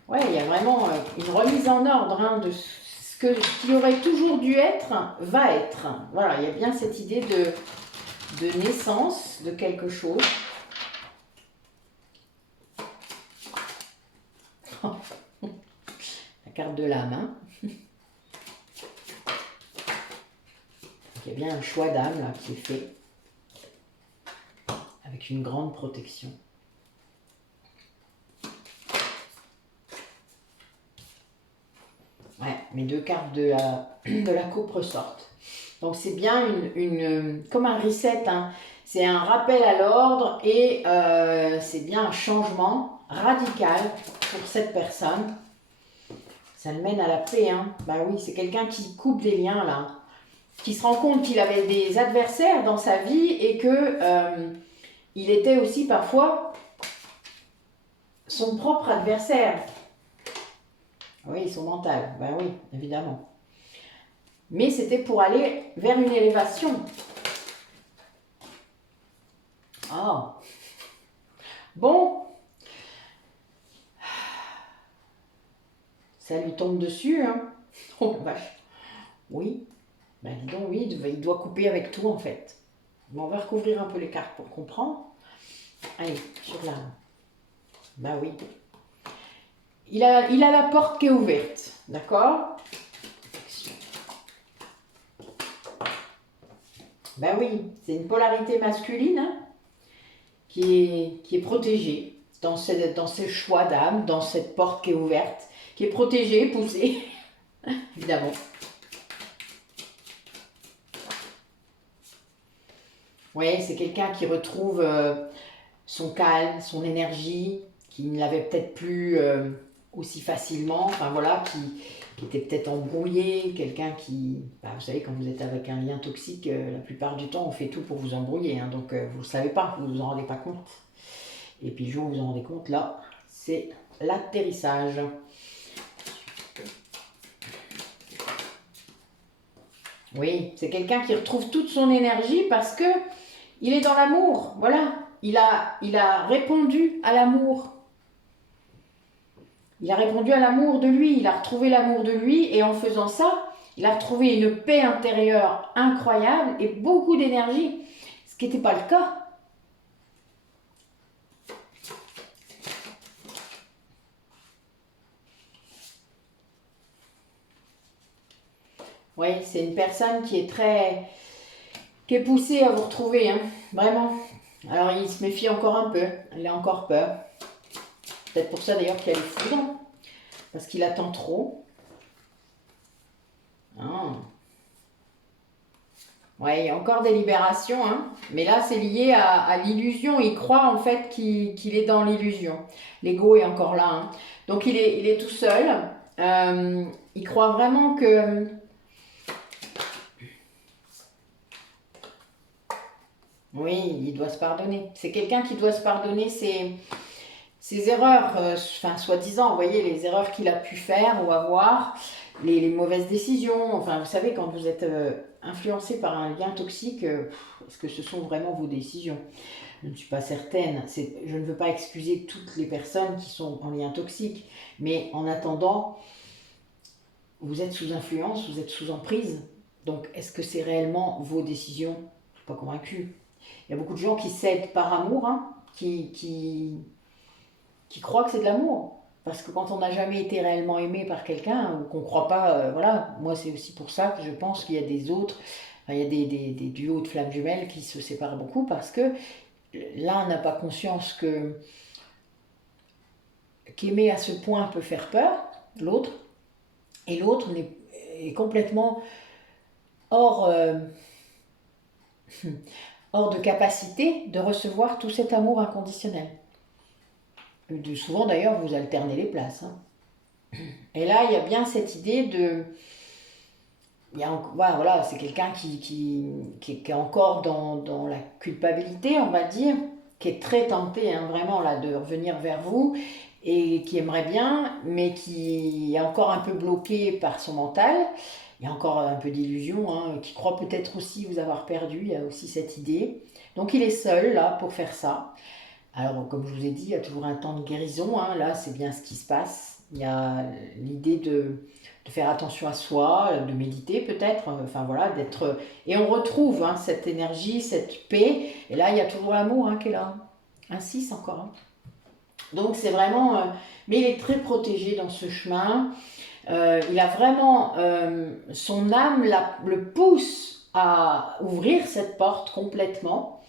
Ouais, il y a vraiment une remise en ordre hein, de ce qui aurait toujours dû être, va être. Voilà, il y a bien cette idée de naissance de quelque chose. La carte de l'âme. Hein. Il y a bien un choix d'âme là qui est fait. Avec une grande protection. Ouais, mes deux cartes de la coupe ressortent. Donc c'est bien comme un reset, hein. C'est un rappel à l'ordre et c'est bien un changement radical pour cette personne. Ça le mène à la paix, hein. Bah oui, c'est quelqu'un qui coupe des liens là, qui se rend compte qu'il avait des adversaires dans sa vie et que il était aussi parfois son propre adversaire. Oui, son mental, ben oui, évidemment. Mais c'était pour aller vers une élévation. Ah. Bon. Ça lui tombe dessus, hein. Oh vache. Oui. Ben dis donc, oui, il doit couper avec tout en fait. Bon, on va recouvrir un peu les cartes pour comprendre. Allez, sur la... Ben oui. Il a la porte qui est ouverte, d'accord? Ben oui, c'est une polarité masculine hein, qui est protégée dans ces choix d'âme, dans cette porte qui est ouverte, qui est protégée, poussée, évidemment. Oui, c'est quelqu'un qui retrouve son calme, son énergie, qui ne l'avait peut-être plus aussi facilement, enfin voilà, qui était peut-être embrouillé, quelqu'un qui... Bah, vous savez, quand vous êtes avec un lien toxique, la plupart du temps, on fait tout pour vous embrouiller, hein, donc vous ne le savez pas, vous ne vous en rendez pas compte. Et puis le jour où vous vous en rendez compte, là, c'est l'atterrissage. Oui, c'est quelqu'un qui retrouve toute son énergie parce que il est dans l'amour, voilà. Il a répondu à l'amour. Il a répondu à l'amour de lui, il a retrouvé l'amour de lui et en faisant ça, il a retrouvé une paix intérieure incroyable et beaucoup d'énergie, ce qui n'était pas le cas. Oui, c'est une personne qui est poussée à vous retrouver, hein, vraiment. Alors il se méfie encore un peu, il a encore peur. Peut-être pour ça d'ailleurs qu'il y a le foudre, parce qu'il attend trop. Ah. Ouais, il y a encore des libérations, hein. Mais là c'est lié à l'illusion. Il croit en fait qu'il est dans l'illusion. L'ego est encore là. Hein. Donc il est tout seul. Il croit vraiment que... Oui, il doit se pardonner. C'est quelqu'un qui doit se pardonner ses erreurs, enfin soi-disant, vous voyez, les erreurs qu'il a pu faire ou avoir, les mauvaises décisions. Enfin, vous savez, quand vous êtes influencé par un lien toxique, est-ce que ce sont vraiment vos décisions? Je ne suis pas certaine. Je ne veux pas excuser toutes les personnes qui sont en lien toxique, mais en attendant, vous êtes sous influence, vous êtes sous emprise. Donc, est-ce que c'est réellement vos décisions? Je ne suis pas convaincue. Il y a beaucoup de gens qui cèdent par amour, hein, qui croient que c'est de l'amour. Parce que quand on n'a jamais été réellement aimé par quelqu'un, ou qu'on ne croit pas, voilà, moi c'est aussi pour ça que je pense qu'il y a des autres, enfin, il y a des duos de flammes jumelles qui se séparent beaucoup, parce que l'un n'a pas conscience qu'aimer à ce point peut faire peur, l'autre, et l'autre est complètement hors, hors de capacité de recevoir tout cet amour inconditionnel. Souvent d'ailleurs, vous alternez les places. Hein. Et là, il y a bien cette idée de... Voilà, c'est quelqu'un qui est encore dans la culpabilité, on va dire. qui est très tenté, hein, vraiment, là, de revenir vers vous et qui aimerait bien, mais qui est encore un peu bloqué par son mental. Il y a encore un peu d'illusion, hein, qui croit peut-être aussi vous avoir perdu, il y a aussi cette idée. Donc il est seul, là, pour faire ça. Alors, comme je vous ai dit, il y a toujours un temps de guérison, hein, là, c'est bien ce qui se passe. Il y a l'idée de faire attention à soi, de méditer peut-être, enfin voilà, d'être... Et on retrouve hein, cette énergie, cette paix, et là il y a toujours l'amour hein, qui est là, un 6 encore. Hein. Donc c'est vraiment... mais il est très protégé dans ce chemin, il a vraiment... son âme le pousse à ouvrir cette porte complètement,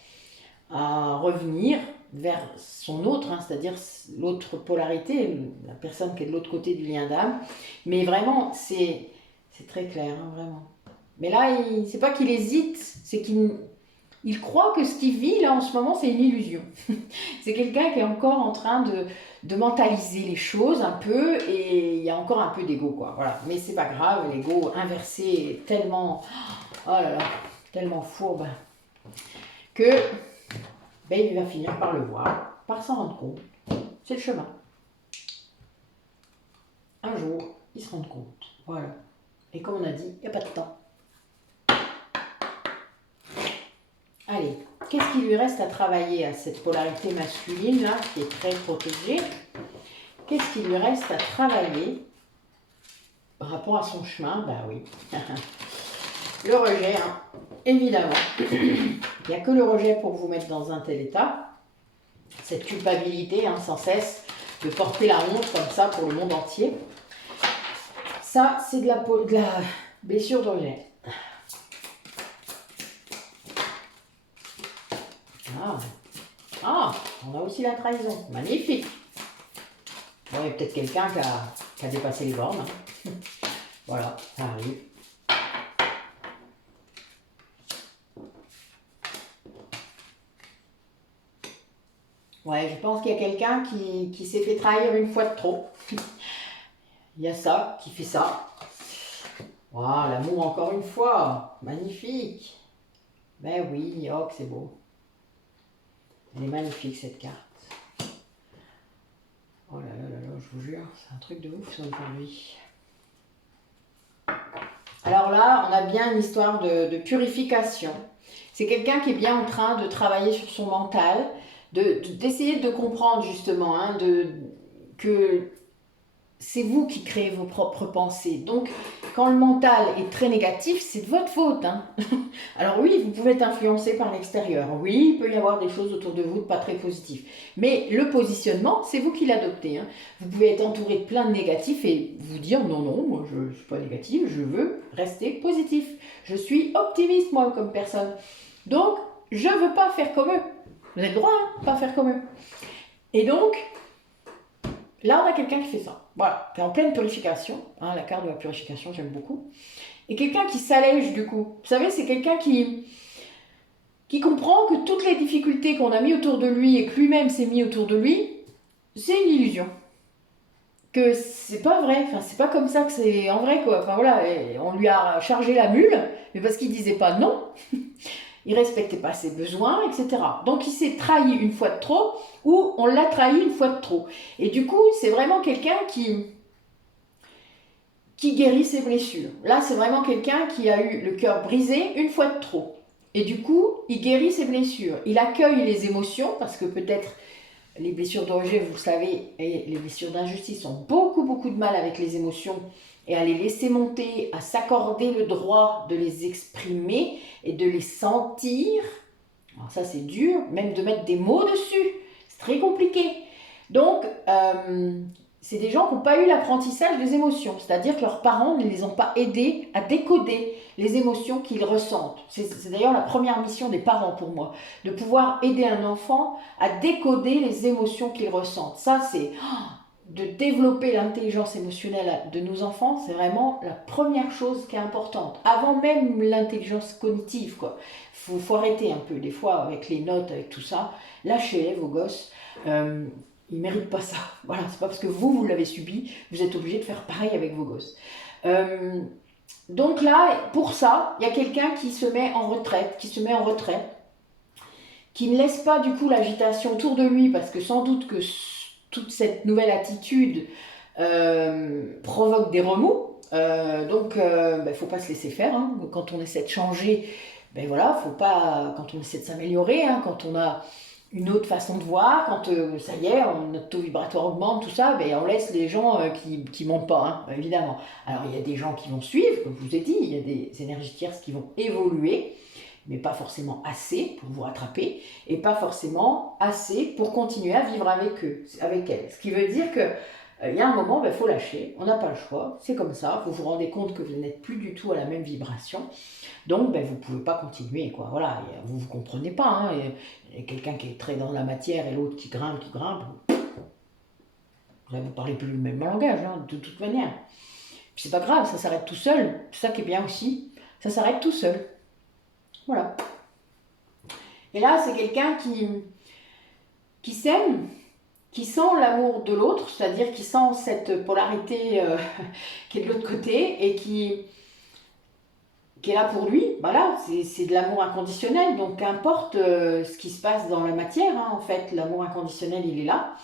à revenir vers son autre, hein, c'est-à-dire l'autre polarité, la personne qui est de l'autre côté du lien d'âme. Mais vraiment, c'est très clair, hein, vraiment. Mais là, c'est pas qu'il hésite, c'est qu'il croit que ce qu'il vit là en ce moment, c'est une illusion. C'est quelqu'un qui est encore en train de mentaliser les choses un peu, et il y a encore un peu d'ego, quoi. Voilà. Mais c'est pas grave, l'ego inversé est tellement, oh là là, tellement fourbe que ben, il va finir par le voir, par s'en rendre compte. C'est le chemin. Un jour, il se rend compte. Voilà. Et comme on a dit, il n'y a pas de temps. Allez, qu'est-ce qu'il lui reste à travailler à cette polarité masculine là, qui est très protégée? Qu'est-ce qu'il lui reste à travailler par rapport à son chemin? Ben oui. Le rejet, hein. Évidemment. Il n'y a que le rejet pour vous mettre dans un tel état. Cette culpabilité hein, sans cesse de porter la honte comme ça pour le monde entier. Ça, c'est de la blessure d'origine. Ah, on a aussi la trahison. Magnifique. Bon, il y a peut-être quelqu'un qui a dépassé les bornes. Hein. Voilà, ça arrive. Ouais, je pense qu'il y a quelqu'un qui s'est fait trahir une fois de trop. Il y a ça, qui fait ça. Waouh, l'amour encore une fois. Magnifique. Ben oui, oh que c'est beau. Elle est magnifique cette carte. Oh là là là là, je vous jure, c'est un truc de ouf ça aujourd'hui. Alors là, on a bien une histoire de purification. C'est quelqu'un qui est bien en train de travailler sur son mental, d'essayer de comprendre justement hein, que c'est vous qui créez vos propres pensées. Donc, quand le mental est très négatif, c'est de votre faute. Hein. Alors oui, vous pouvez être influencé par l'extérieur. Oui, il peut y avoir des choses autour de vous de pas très positives. Mais le positionnement, c'est vous qui l'adoptez. Hein. Vous pouvez être entouré de plein de négatifs et vous dire non, non, moi je ne suis pas négative, je veux rester positif. Je suis optimiste, moi, comme personne. Donc, je ne veux pas faire comme eux. Vous avez le droit, hein, pas faire comme eux. Et donc, là, on a quelqu'un qui fait ça. Voilà, qui est en pleine purification. Hein, la carte de la purification, j'aime beaucoup. Et quelqu'un qui s'allège du coup. Vous savez, c'est quelqu'un qui comprend que toutes les difficultés qu'on a mis autour de lui et que lui-même s'est mis autour de lui, c'est une illusion. Que c'est pas vrai, enfin c'est pas comme ça que c'est en vrai quoi. Enfin voilà, on lui a chargé la mule, mais parce qu'il disait pas non, il respectait pas ses besoins, etc. Donc il s'est trahi une fois de trop, ou on l'a trahi une fois de trop. Et du coup, c'est vraiment quelqu'un qui guérit ses blessures. Là, c'est vraiment quelqu'un qui a eu le cœur brisé une fois de trop. Et du coup, il guérit ses blessures. Il accueille les émotions, parce que peut-être les blessures de rejet, vous le savez, et les blessures d'injustice ont beaucoup, beaucoup de mal avec les émotions et à les laisser monter, à s'accorder le droit de les exprimer et de les sentir. Alors ça, c'est dur, même de mettre des mots dessus. C'est très compliqué. Donc, c'est des gens qui n'ont pas eu l'apprentissage des émotions, c'est-à-dire que leurs parents ne les ont pas aidés à décoder les émotions qu'ils ressentent. C'est d'ailleurs la première mission des parents pour moi, de pouvoir aider un enfant à décoder les émotions qu'il ressent. Ça, c'est de développer l'intelligence émotionnelle de nos enfants, c'est vraiment la première chose qui est importante, avant même l'intelligence cognitive, quoi. Faut arrêter un peu, des fois, avec les notes, avec tout ça, lâchez-les, vos gosses. Ils ne méritent pas ça. Voilà, c'est pas parce que vous l'avez subi, vous êtes obligé de faire pareil avec vos gosses. Donc là, pour ça, il y a quelqu'un qui se met en retraite, qui ne laisse pas du coup l'agitation autour de lui, parce que sans doute que toute cette nouvelle attitude provoque des remous. Donc, faut pas se laisser faire. Hein. Quand on essaie de changer, ben voilà, faut pas. Quand on essaie de s'améliorer, hein, quand on a une autre façon de voir, quand ça y est, notre taux vibratoire augmente, tout ça, ben on laisse les gens qui montent pas, hein, évidemment. Alors il y a des gens qui vont suivre, comme je vous ai dit, il y a des énergies tierces qui vont évoluer, mais pas forcément assez pour vous rattraper, et pas forcément assez pour continuer à vivre avec eux, avec elles. Ce qui veut dire que il y a un moment, il faut lâcher, on n'a pas le choix, c'est comme ça, vous vous rendez compte que vous n'êtes plus du tout à la même vibration, donc vous ne pouvez pas continuer, quoi. Voilà, vous ne vous comprenez pas, hein. Il y a quelqu'un qui est très dans la matière et l'autre qui grimpe, vous ne parlez plus le même langage, hein, de toute manière. Puis c'est pas grave, ça s'arrête tout seul, c'est ça qui est bien aussi, ça s'arrête tout seul. Voilà. Et là, c'est quelqu'un qui s'aime, qui sent l'amour de l'autre, c'est-à-dire qui sent cette polarité qui est de l'autre côté et qui est là pour lui. Voilà, c'est de l'amour inconditionnel, donc qu'importe ce qui se passe dans la matière, hein, en fait, l'amour inconditionnel, il est là.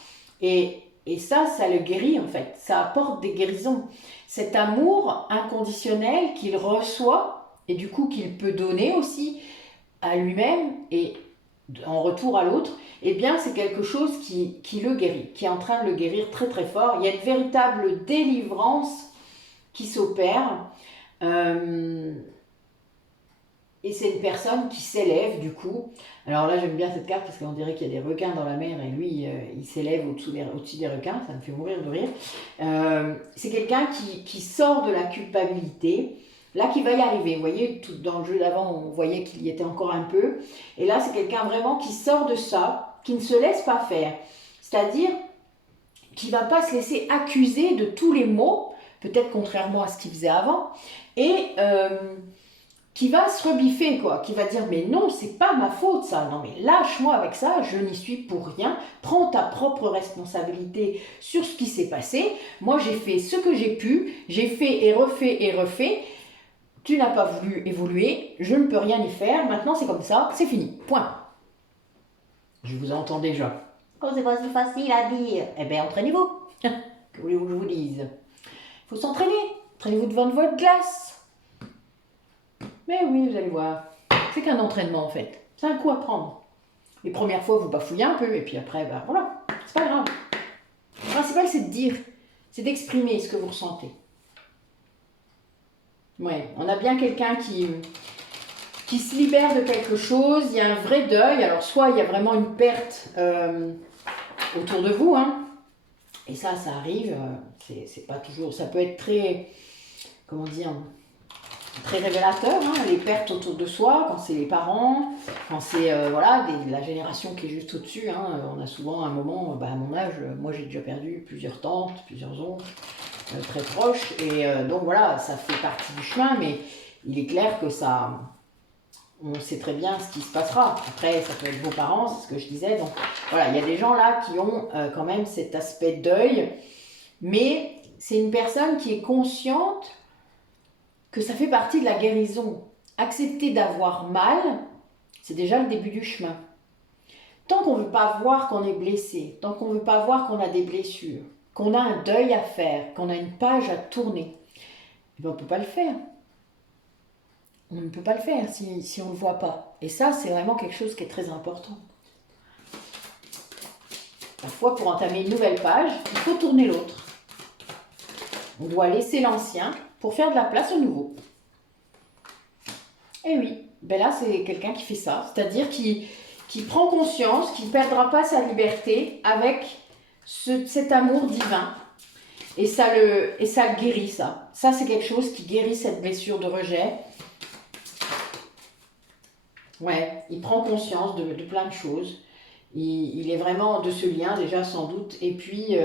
Et ça le guérit, en fait. Ça apporte des guérisons. Cet amour inconditionnel qu'il reçoit et du coup qu'il peut donner aussi à lui-même et en retour à l'autre, eh bien c'est quelque chose qui le guérit, qui est en train de le guérir très très fort. Il y a une véritable délivrance qui s'opère. Et c'est une personne qui s'élève du coup. Alors là j'aime bien cette carte parce qu'on dirait qu'il y a des requins dans la mer et lui il s'élève au-dessus des requins, ça me fait mourir de rire. C'est quelqu'un qui sort de la culpabilité, là qui va y arriver. Vous voyez, tout dans le jeu d'avant on voyait qu'il y était encore un peu. Et là c'est quelqu'un vraiment qui sort de ça, qui ne se laisse pas faire. C'est-à-dire qui ne va pas se laisser accuser de tous les maux, peut-être contrairement à ce qu'il faisait avant. Et qui va se rebiffer, quoi, qui va dire mais non, c'est pas ma faute ça, non mais lâche-moi avec ça, je n'y suis pour rien, prends ta propre responsabilité sur ce qui s'est passé, moi j'ai fait ce que j'ai pu, j'ai fait et refait, tu n'as pas voulu évoluer, je ne peux rien y faire, maintenant c'est comme ça, c'est fini, point. Je vous entends déjà. Oh, c'est pas si facile à dire. Eh bien, entraînez-vous. Que voulez-vous que je vous dise? Il faut s'entraîner. Entraînez-vous devant votre glace. Mais oui, vous allez voir. C'est qu'un entraînement en fait. C'est un coup à prendre. Les premières fois, vous bafouillez un peu, et puis après, voilà, c'est pas grave. Le principal, c'est de dire, c'est d'exprimer ce que vous ressentez. Ouais, on a bien quelqu'un qui se libère de quelque chose, il y a un vrai deuil. Alors, soit il y a vraiment une perte autour de vous, hein, et ça arrive, c'est pas toujours, ça peut être très, comment dire, très révélateur, hein, les pertes autour de soi, quand c'est les parents, quand c'est la génération qui est juste au-dessus. Hein, on a souvent un moment, à mon âge, moi j'ai déjà perdu plusieurs tantes, plusieurs oncles, très proches, et donc voilà, ça fait partie du chemin, mais il est clair que ça, on sait très bien ce qui se passera. Après, ça peut être vos parents, c'est ce que je disais, donc voilà, il y a des gens là qui ont quand même cet aspect deuil, mais c'est une personne qui est consciente que ça fait partie de la guérison. Accepter d'avoir mal, c'est déjà le début du chemin. Tant qu'on ne veut pas voir qu'on est blessé, tant qu'on ne veut pas voir qu'on a des blessures, qu'on a un deuil à faire, qu'on a une page à tourner, on ne peut pas le faire. On ne peut pas le faire si on ne le voit pas. Et ça, c'est vraiment quelque chose qui est très important. Parfois, pour entamer une nouvelle page, il faut tourner l'autre. On doit laisser l'ancien pour faire de la place au nouveau. Et oui, là c'est quelqu'un qui fait ça, c'est-à-dire qui prend conscience qu'il ne perdra pas sa liberté avec cet amour divin. Et ça le guérit, ça. Ça, c'est quelque chose qui guérit cette blessure de rejet. Ouais, il prend conscience de plein de choses. Il est vraiment de ce lien, déjà, sans doute. Et puis,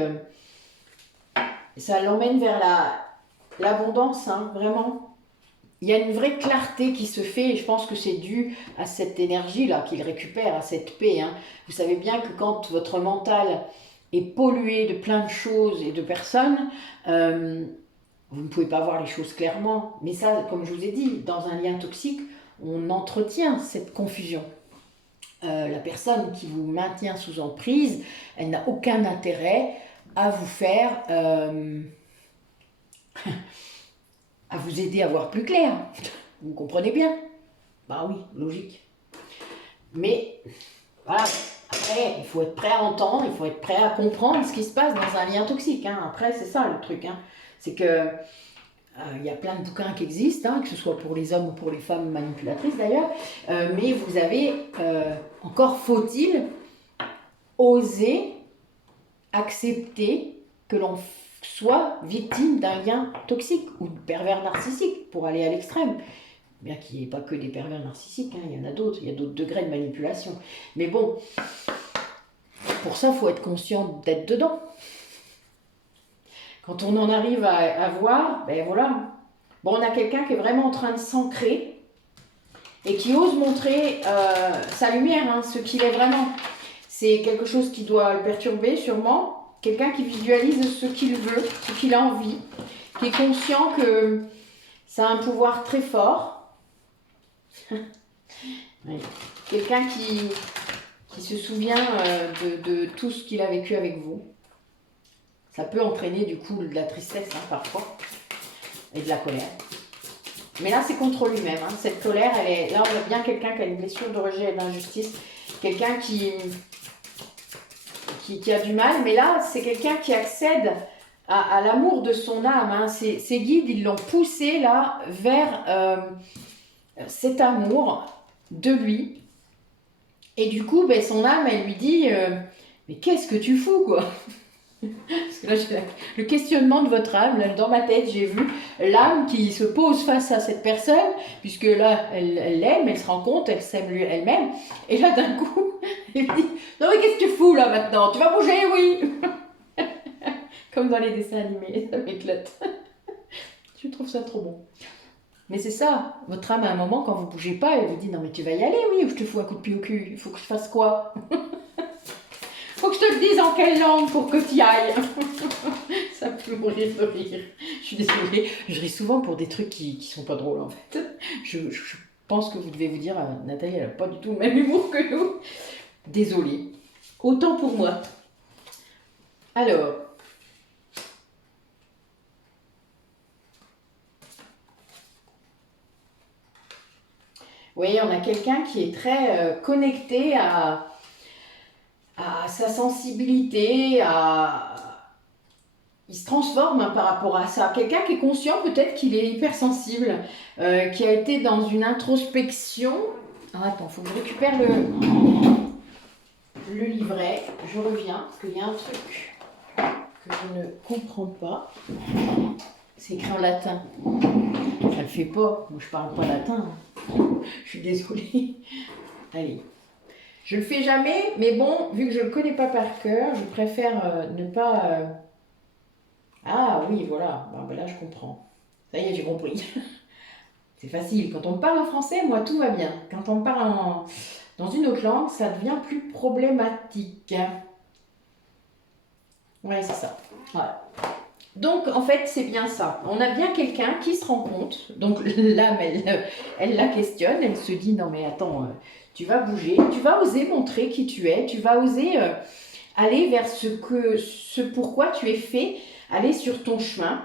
ça l'emmène vers l'abondance, hein, vraiment. Il y a une vraie clarté qui se fait, et je pense que c'est dû à cette énergie-là qu'il récupère, à cette paix. Hein. Vous savez bien que quand votre mental est pollué de plein de choses et de personnes, vous ne pouvez pas voir les choses clairement. Mais ça, comme je vous ai dit, dans un lien toxique, on entretient cette confusion. la personne qui vous maintient sous emprise, elle n'a aucun intérêt à vous faire, à vous aider à voir plus clair. Vous comprenez bien? Bah oui, logique. Mais voilà, après, il faut être prêt à entendre, il faut être prêt à comprendre ce qui se passe dans un lien toxique. Hein. Après, c'est ça le truc. Hein. C'est que il y a plein de bouquins qui existent, hein, que ce soit pour les hommes ou pour les femmes manipulatrices d'ailleurs, mais vous avez, encore faut-il oser accepter que l'on soit victime d'un lien toxique ou de pervers narcissique pour aller à l'extrême. Bien qu'il n'y ait pas que des pervers narcissiques, hein, il y en a d'autres, il y a d'autres degrés de manipulation. Mais bon, pour ça, il faut être conscient d'être dedans. Quand on en arrive à voir, ben voilà. Bon, on a quelqu'un qui est vraiment en train de s'ancrer et qui ose montrer sa lumière, hein, ce qu'il est vraiment. C'est quelque chose qui doit le perturber sûrement. Quelqu'un qui visualise ce qu'il veut, ce qu'il a envie, qui est conscient que ça a un pouvoir très fort. Oui. Quelqu'un qui se souvient de tout ce qu'il a vécu avec vous. Ça peut entraîner du coup de la tristesse hein, parfois et de la colère. Mais là c'est contre lui-même. Hein. Cette colère, elle est. Là on voit bien quelqu'un qui a une blessure de rejet et d'injustice. Quelqu'un qui a du mal. Mais là c'est quelqu'un qui accède à l'amour de son âme. Hein. Ses guides, ils l'ont poussé là vers cet amour de lui. Et du coup, ben, son âme, elle lui dit mais qu'est-ce que tu fous, quoi? Parce que là, j'ai le questionnement de votre âme, là, dans ma tête, j'ai vu l'âme qui se pose face à cette personne, puisque là, elle l'aime, elle se rend compte, elle s'aime elle-même. Et là, d'un coup, elle dit non, mais qu'est-ce que tu fous là maintenant? Tu vas bouger, oui! Comme dans les dessins animés, ça m'éclate. Je trouve ça trop bon. Mais c'est ça, votre âme à un moment, quand vous bougez pas, elle vous dit non mais tu vas y aller, oui, ou je te fous un coup de pied au cul, il faut que je fasse quoi? Faut que je te le dise en quelle langue pour que tu y ailles. Ça me fait mourir de rire. Je suis désolée, je ris souvent pour des trucs qui sont pas drôles en fait. Je pense que vous devez vous dire, Nathalie elle a pas du tout le même humour que nous. Désolée. Autant pour moi. Alors. Oui, on a quelqu'un qui est très connecté à sa sensibilité, il se transforme hein, par rapport à ça. Quelqu'un qui est conscient peut-être qu'il est hypersensible, qui a été dans une introspection. Ah, attends, il faut que je récupère le livret. Je reviens, parce qu'il y a un truc que je ne comprends pas. C'est écrit en latin. Ça le fait pas. Moi, je parle pas latin. Je suis désolée. Allez. Je le fais jamais, mais bon, vu que je le connais pas par cœur, je préfère ne pas... Ah oui, voilà. Ben là, je comprends. Ça y est, j'ai compris. C'est facile. Quand on me parle en français, moi, tout va bien. Quand on me parle dans une autre langue, ça devient plus problématique. Ouais, c'est ça. Voilà. Donc, en fait, c'est bien ça. On a bien quelqu'un qui se rend compte. Donc, l'âme, elle la questionne. Elle se dit, non mais attends, tu vas bouger. Tu vas oser montrer qui tu es. Tu vas oser aller vers ce pourquoi tu es fait. Aller sur ton chemin.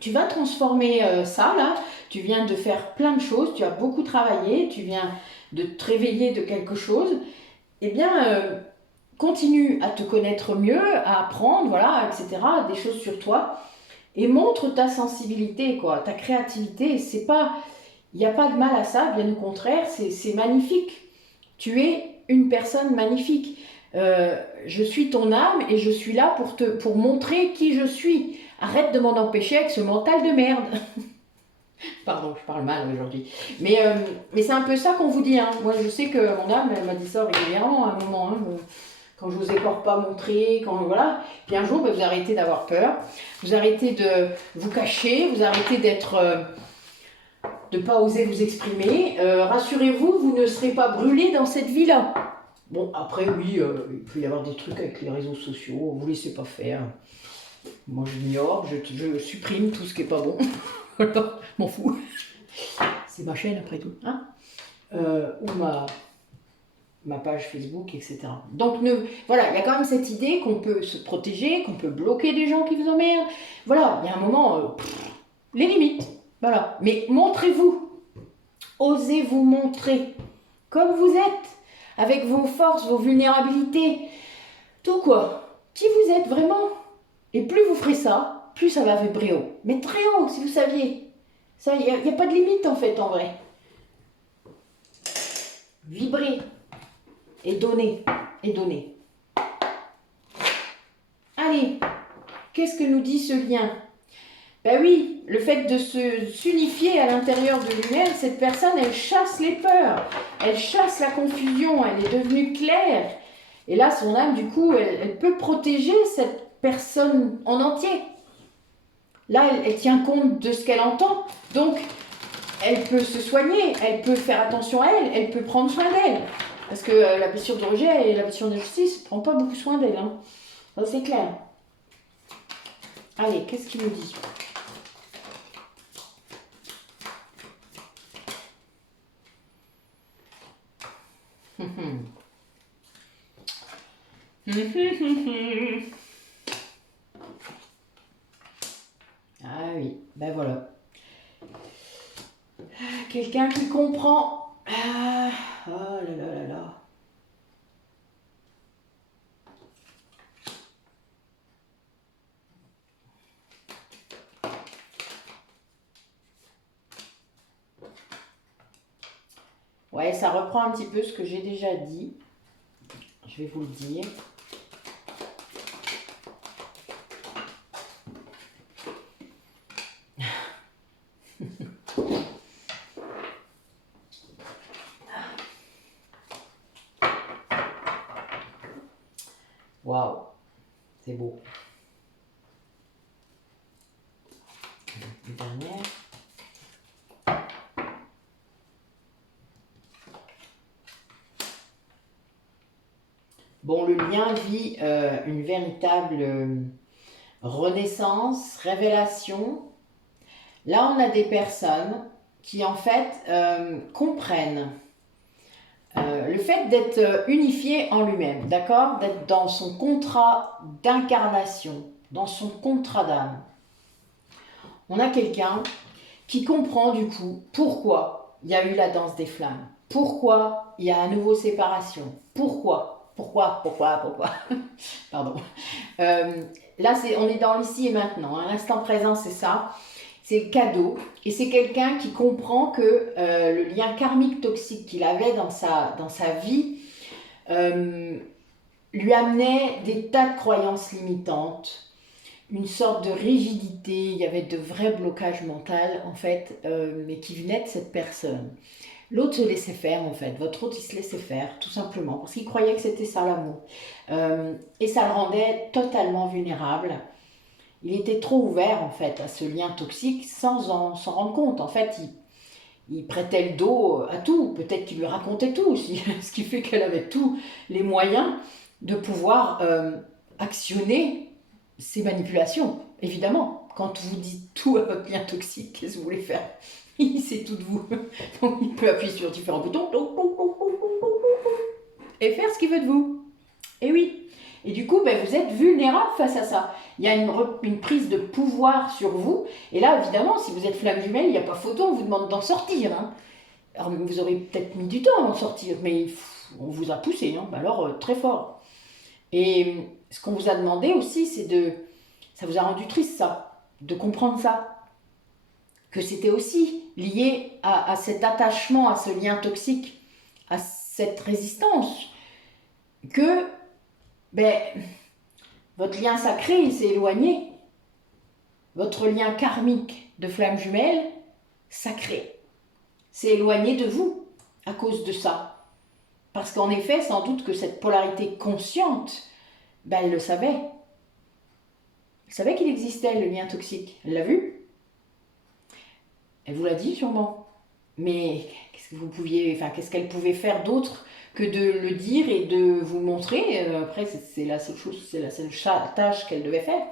Tu vas transformer ça, là. Tu viens de faire plein de choses. Tu as beaucoup travaillé. Tu viens de te réveiller de quelque chose. Eh bien... continue à te connaître mieux, à apprendre, voilà, etc., des choses sur toi, et montre ta sensibilité, quoi, ta créativité. C'est pas, il n'y a pas de mal à ça, bien au contraire, c'est magnifique. Tu es une personne magnifique. Je suis ton âme et je suis là pour montrer qui je suis. Arrête de m'en empêcher avec ce mental de merde. Pardon, je parle mal aujourd'hui. Mais c'est un peu ça qu'on vous dit. Hein. Moi, je sais que mon âme, elle m'a dit ça régulièrement à un moment. Hein, quand je vous ai pas montré, quand voilà. Puis un jour, ben, vous arrêtez d'avoir peur, vous arrêtez de vous cacher, vous arrêtez de pas oser vous exprimer. Rassurez-vous, vous ne serez pas brûlé dans cette vie-là. Bon, après, oui, il peut y avoir des trucs avec les réseaux sociaux, vous laissez pas faire. Moi, j'ignore, je supprime tout ce qui est pas bon. Voilà, m'en fous. C'est ma chaîne après tout. Hein ou ma page Facebook, etc. Donc voilà, il y a quand même cette idée qu'on peut se protéger, qu'on peut bloquer des gens qui vous emmerdent. Voilà, il y a un moment, les limites. Voilà. Mais montrez-vous. Osez vous montrer comme vous êtes, avec vos forces, vos vulnérabilités. Tout quoi. Qui vous êtes vraiment. Et plus vous ferez ça, plus ça va vibrer haut. Mais très haut, si vous saviez. Ça, il n'y a pas de limite en fait, en vrai. Vibrer et donner, et donner. Allez, qu'est-ce que nous dit ce lien? Ben oui, le fait de s'unifier à l'intérieur de lui-même, cette personne, elle chasse les peurs, elle chasse la confusion, elle est devenue claire. Et là, son âme, du coup, elle peut protéger cette personne en entier. Là, elle tient compte de ce qu'elle entend, donc elle peut se soigner, elle peut faire attention à elle, elle peut prendre soin d'elle. Parce que la blessure de rejet et la blessure de justice ne prend pas beaucoup soin d'elle. Hein. Ça, c'est clair. Allez, qu'est-ce qu'il nous dit? Ah oui, ben voilà. Quelqu'un qui comprend. Ah, oh là là là là. Ouais, ça reprend un petit peu ce que j'ai déjà dit. Je vais vous le dire. Waouh, c'est beau. Une dernière. Bon, le lien vit une véritable renaissance, révélation. Là, on a des personnes qui, en fait, comprennent le fait d'être unifié en lui-même, d'accord? D'être dans son contrat d'incarnation, dans son contrat d'âme. On a quelqu'un qui comprend du coup pourquoi il y a eu la danse des flammes, pourquoi il y a à nouveau séparation, pourquoi Pardon. Là, on est dans l'ici et maintenant, hein. L'instant présent, c'est ça. C'est le cadeau. Et c'est quelqu'un qui comprend que le lien karmique toxique qu'il avait dans sa vie lui amenait des tas de croyances limitantes, une sorte de rigidité, il y avait de vrais blocages mentaux en fait, mais qui venaient de cette personne. L'autre se laissait faire en fait, votre autre il se laissait faire tout simplement, parce qu'il croyait que c'était ça l'amour. Et ça le rendait totalement vulnérable. Il était trop ouvert en fait à ce lien toxique sans s'en rendre compte. En fait, il prêtait le dos à tout, peut-être qu'il lui racontait tout aussi, ce qui fait qu'elle avait tous les moyens de pouvoir actionner ces manipulations. Évidemment, quand vous dites tout à votre lien toxique, qu'est-ce que vous voulez faire? Il sait tout de vous. Donc il peut appuyer sur différents boutons et faire ce qu'il veut de vous. Et oui. Et du coup, ben, vous êtes vulnérable face à ça. Il y a une prise de pouvoir sur vous. Et là, évidemment, si vous êtes flamme jumelle, il n'y a pas photo, on vous demande d'en sortir. Hein. Alors, vous aurez peut-être mis du temps à en sortir, mais on vous a poussé, hein. Alors très fort. Et ce qu'on vous a demandé aussi, c'est de... Ça vous a rendu triste, ça, de comprendre ça. Que c'était aussi lié à cet attachement, à ce lien toxique, à cette résistance. Que... Ben, votre lien sacré, il s'est éloigné. Votre lien karmique de flamme jumelle, sacré, s'est éloigné de vous à cause de ça. Parce qu'en effet, sans doute que cette polarité consciente, ben, elle le savait. Elle savait qu'il existait le lien toxique. Elle l'a vu. Elle vous l'a dit sûrement. Mais qu'est-ce que vous pouviez, enfin, qu'est-ce qu'elle pouvait faire d'autre que de le dire et de vous montrer? Après, c'est la seule chose, c'est la seule tâche qu'elle devait faire.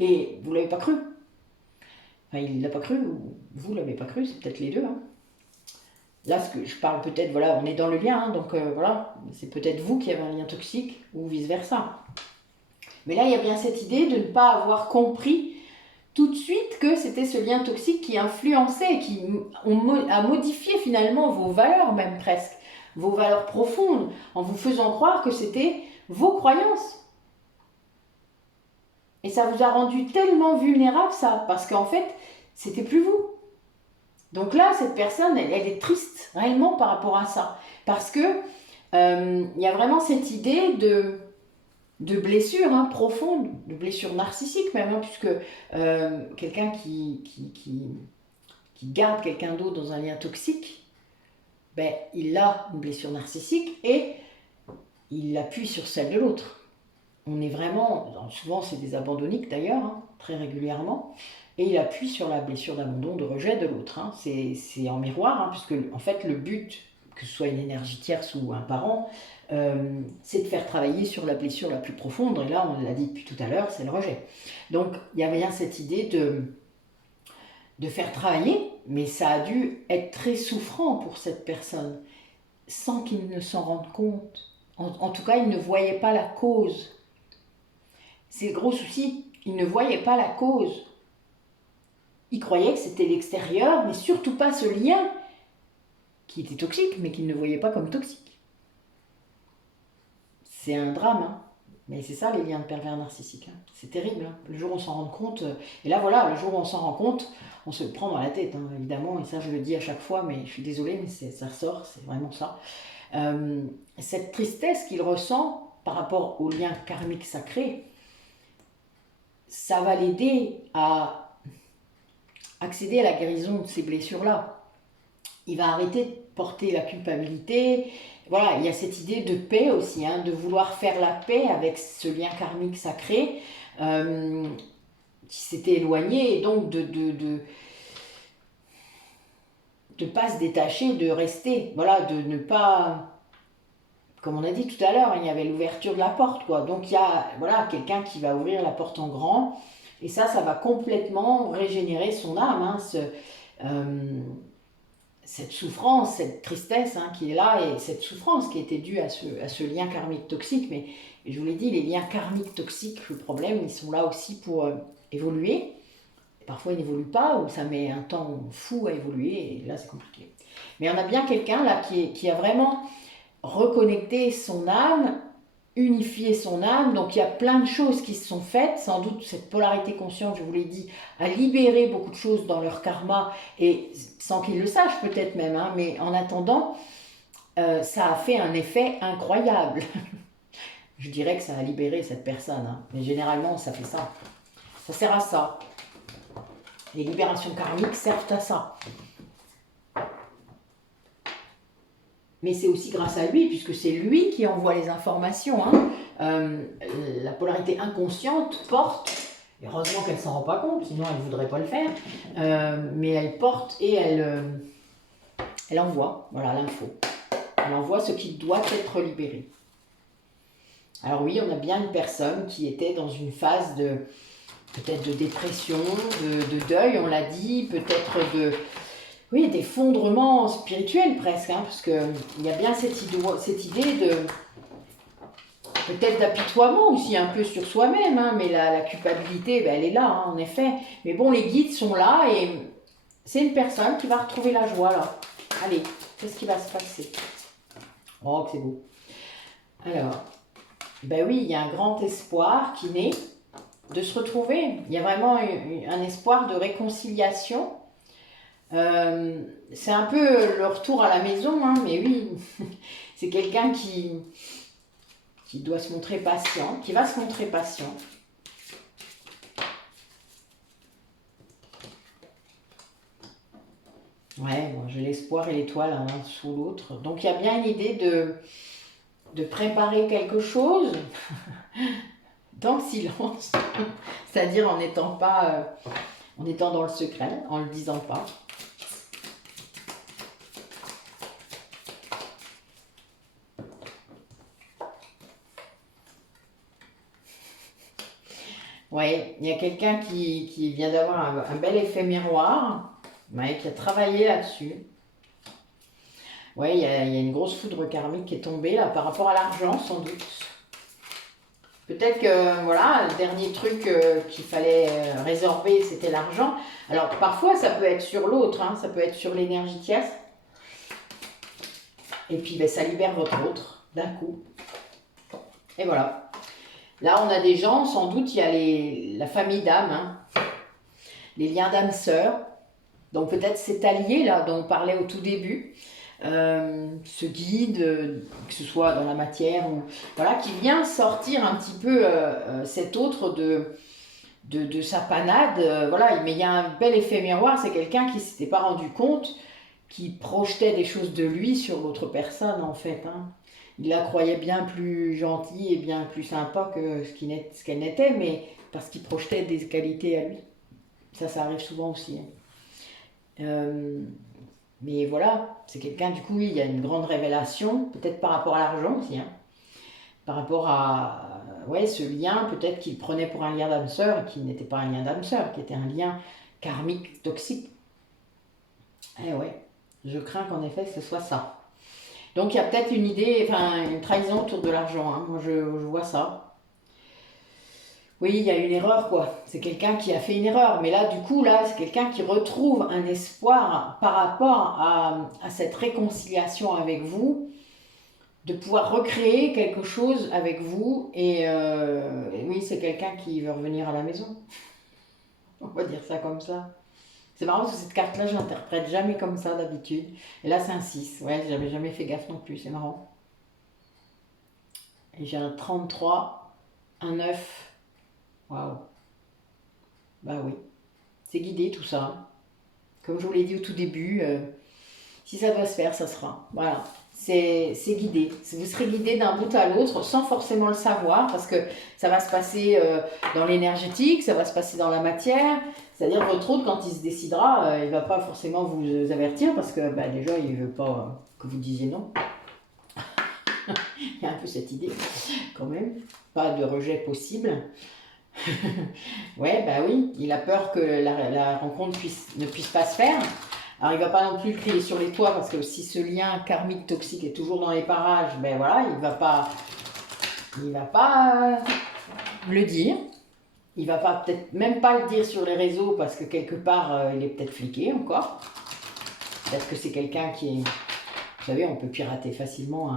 Et vous ne l'avez pas cru. Enfin, il ne l'a pas cru, ou vous ne l'avez pas cru, c'est peut-être les deux. Hein. là, ce que je parle peut-être, voilà, on est dans le lien, hein, donc voilà, c'est peut-être vous qui avez un lien toxique ou vice-versa. Mais là, il y a bien cette idée de ne pas avoir compris tout de suite que c'était ce lien toxique qui influençait, a modifié finalement vos valeurs même presque, vos valeurs profondes, en vous faisant croire que c'était vos croyances. Et ça vous a rendu tellement vulnérable ça, parce qu'en fait, c'était plus vous. Donc là, cette personne, elle est triste réellement par rapport à ça, parce que il y a vraiment cette idée de blessure profonde, de blessure narcissique même, puisque quelqu'un qui garde quelqu'un d'autre dans un lien toxique, ben, il a une blessure narcissique et il appuie sur celle de l'autre. On est vraiment, souvent c'est des abandonniques d'ailleurs, très régulièrement, et il appuie sur la blessure d'abandon, de rejet de l'autre. C'est en miroir, puisque en fait le but, que ce soit une énergie tierce ou un parent, c'est de faire travailler sur la blessure la plus profonde, et là on l'a dit depuis tout à l'heure, c'est le rejet. Donc il y a bien cette idée de faire travailler, mais ça a dû être très souffrant pour cette personne, sans qu'il ne s'en rende compte. En tout cas, il ne voyait pas la cause. C'est le gros souci, il ne voyait pas la cause. Il croyait que c'était l'extérieur, mais surtout pas ce lien qui était toxique, mais qu'il ne voyait pas comme toxique. C'est un drame, mais c'est ça les liens de pervers narcissiques. C'est terrible. Le jour où on s'en rend compte, et là voilà, le jour où on s'en rend compte, on se le prend dans la tête, évidemment, et ça je le dis à chaque fois, mais je suis désolée, mais ça ressort, c'est vraiment ça. Cette tristesse qu'il ressent par rapport au lien karmique sacré, ça va l'aider à accéder à la guérison de ces blessures-là. Il va arrêter de porter la culpabilité. Voilà, il y a cette idée de paix aussi, de vouloir faire la paix avec ce lien karmique sacré qui s'était éloigné, et donc de pas se détacher, de rester, voilà, de ne pas, comme on a dit tout à l'heure, il y avait l'ouverture de la porte, quoi. Donc il y a voilà, quelqu'un qui va ouvrir la porte en grand, et ça va complètement régénérer son âme, cette souffrance, cette tristesse qui est là, et cette souffrance qui était due à ce lien karmique toxique. Mais je vous l'ai dit, les liens karmiques toxiques, le problème, ils sont là aussi pour évoluer. Parfois, ils n'évoluent pas, ou ça met un temps fou à évoluer, et là, c'est compliqué. Mais on a bien quelqu'un là qui a vraiment reconnecté son âme, unifié son âme. Donc il y a plein de choses qui se sont faites. Sans doute cette polarité consciente, je vous l'ai dit, a libéré beaucoup de choses dans leur karma, et sans qu'ils le sachent peut-être même, mais en attendant, ça a fait un effet incroyable. Je dirais que ça a libéré cette personne, mais généralement ça fait ça. Ça sert à ça. Les libérations karmiques servent à ça. Mais c'est aussi grâce à lui, puisque c'est lui qui envoie les informations. La polarité inconsciente porte, et heureusement qu'elle ne s'en rend pas compte, sinon elle ne voudrait pas le faire, mais elle porte et elle envoie, voilà, l'info. Elle envoie ce qui doit être libéré. Alors oui, on a bien une personne qui était dans une phase peut-être de dépression, de deuil, on l'a dit, peut-être d'effondrement spirituel presque, parce qu'il y a bien cette idée de peut-être d'apitoiement aussi un peu sur soi-même, mais la culpabilité, elle est là, en effet. Mais bon, les guides sont là, et c'est une personne qui va retrouver la joie là. Allez, qu'est-ce qui va se passer? Oh, que c'est beau. Alors, oui, il y a un grand espoir qui naît de se retrouver. Il y a vraiment un espoir de réconciliation. C'est un peu le retour à la maison, mais oui, c'est quelqu'un qui doit se montrer patient, qui va se montrer patient. Ouais, bon, j'ai l'espoir et l'étoile l'un sous l'autre. Donc il y a bien une idée de préparer quelque chose dans le silence, c'est-à-dire en étant dans le secret, en le disant pas. Ouais, il y a quelqu'un qui vient d'avoir un bel effet miroir, qui a travaillé là-dessus. Ouais, il y a une grosse foudre karmique qui est tombée là par rapport à l'argent, sans doute. Peut-être que, voilà, le dernier truc qu'il fallait résorber, c'était l'argent. Alors, parfois, ça peut être sur l'autre, hein, ça peut être sur l'énergie tierce. Et puis, ben, ça libère votre autre, d'un coup. Et voilà. Là, on a des gens, sans doute, il y a la famille d'âme, hein, les liens d'âme-sœur. Donc, peut-être cet allié, là, dont on parlait au tout début, ce guide, que ce soit dans la matière, ou voilà, qui vient sortir un petit peu cet autre de sa panade. Voilà, mais il y a un bel effet miroir, c'est quelqu'un qui ne s'était pas rendu compte, qui projetait des choses de lui sur l'autre personne, en fait. Hein. Il la croyait bien plus gentille et bien plus sympa que ce qu'elle n'était, mais parce qu'il projetait des qualités à lui. Ça arrive souvent aussi. Hein. Mais voilà, c'est quelqu'un, du coup, oui, il y a une grande révélation, peut-être par rapport à l'argent aussi, hein, par rapport à ouais, ce lien, peut-être qu'il prenait pour un lien d'âme sœur, qui n'était pas un lien d'âme sœur, qui était un lien karmique toxique. Eh ouais, je crains qu'en effet ce soit ça. Donc il y a peut-être une idée, enfin une trahison autour de l'argent, hein. Moi je vois ça. Oui, il y a une erreur, quoi. C'est quelqu'un qui a fait une erreur. Mais là, du coup, là, c'est quelqu'un qui retrouve un espoir par rapport à cette réconciliation avec vous, de pouvoir recréer quelque chose avec vous. Et oui, c'est quelqu'un qui veut revenir à la maison. On va dire ça comme ça. C'est marrant parce que cette carte-là, je l'interprète jamais comme ça d'habitude. Et là, c'est un 6. Ouais, j'avais jamais fait gaffe non plus. C'est marrant. Et j'ai un 33, un 9. Waouh. Bah oui. C'est guidé tout ça. Comme je vous l'ai dit au tout début, si ça doit se faire, ça sera. Voilà. C'est guidé. Vous serez guidé d'un bout à l'autre sans forcément le savoir parce que ça va se passer dans l'énergétique, ça va se passer dans la matière. C'est-à-dire votre autre, quand il se décidera, il ne va pas forcément vous avertir parce que bah, déjà, il ne veut pas que vous disiez non. Il y a un peu cette idée quand même. Pas de rejet possible. Ouais, bah oui, il a peur que la rencontre ne puisse pas se faire. Alors il va pas non plus crier sur les toits parce que si ce lien karmique toxique est toujours dans les parages, ben voilà, il va pas le dire. Il va pas peut-être même pas le dire sur les réseaux parce que quelque part il est peut-être fliqué encore. Peut-être que c'est quelqu'un qui est, vous savez, on peut pirater facilement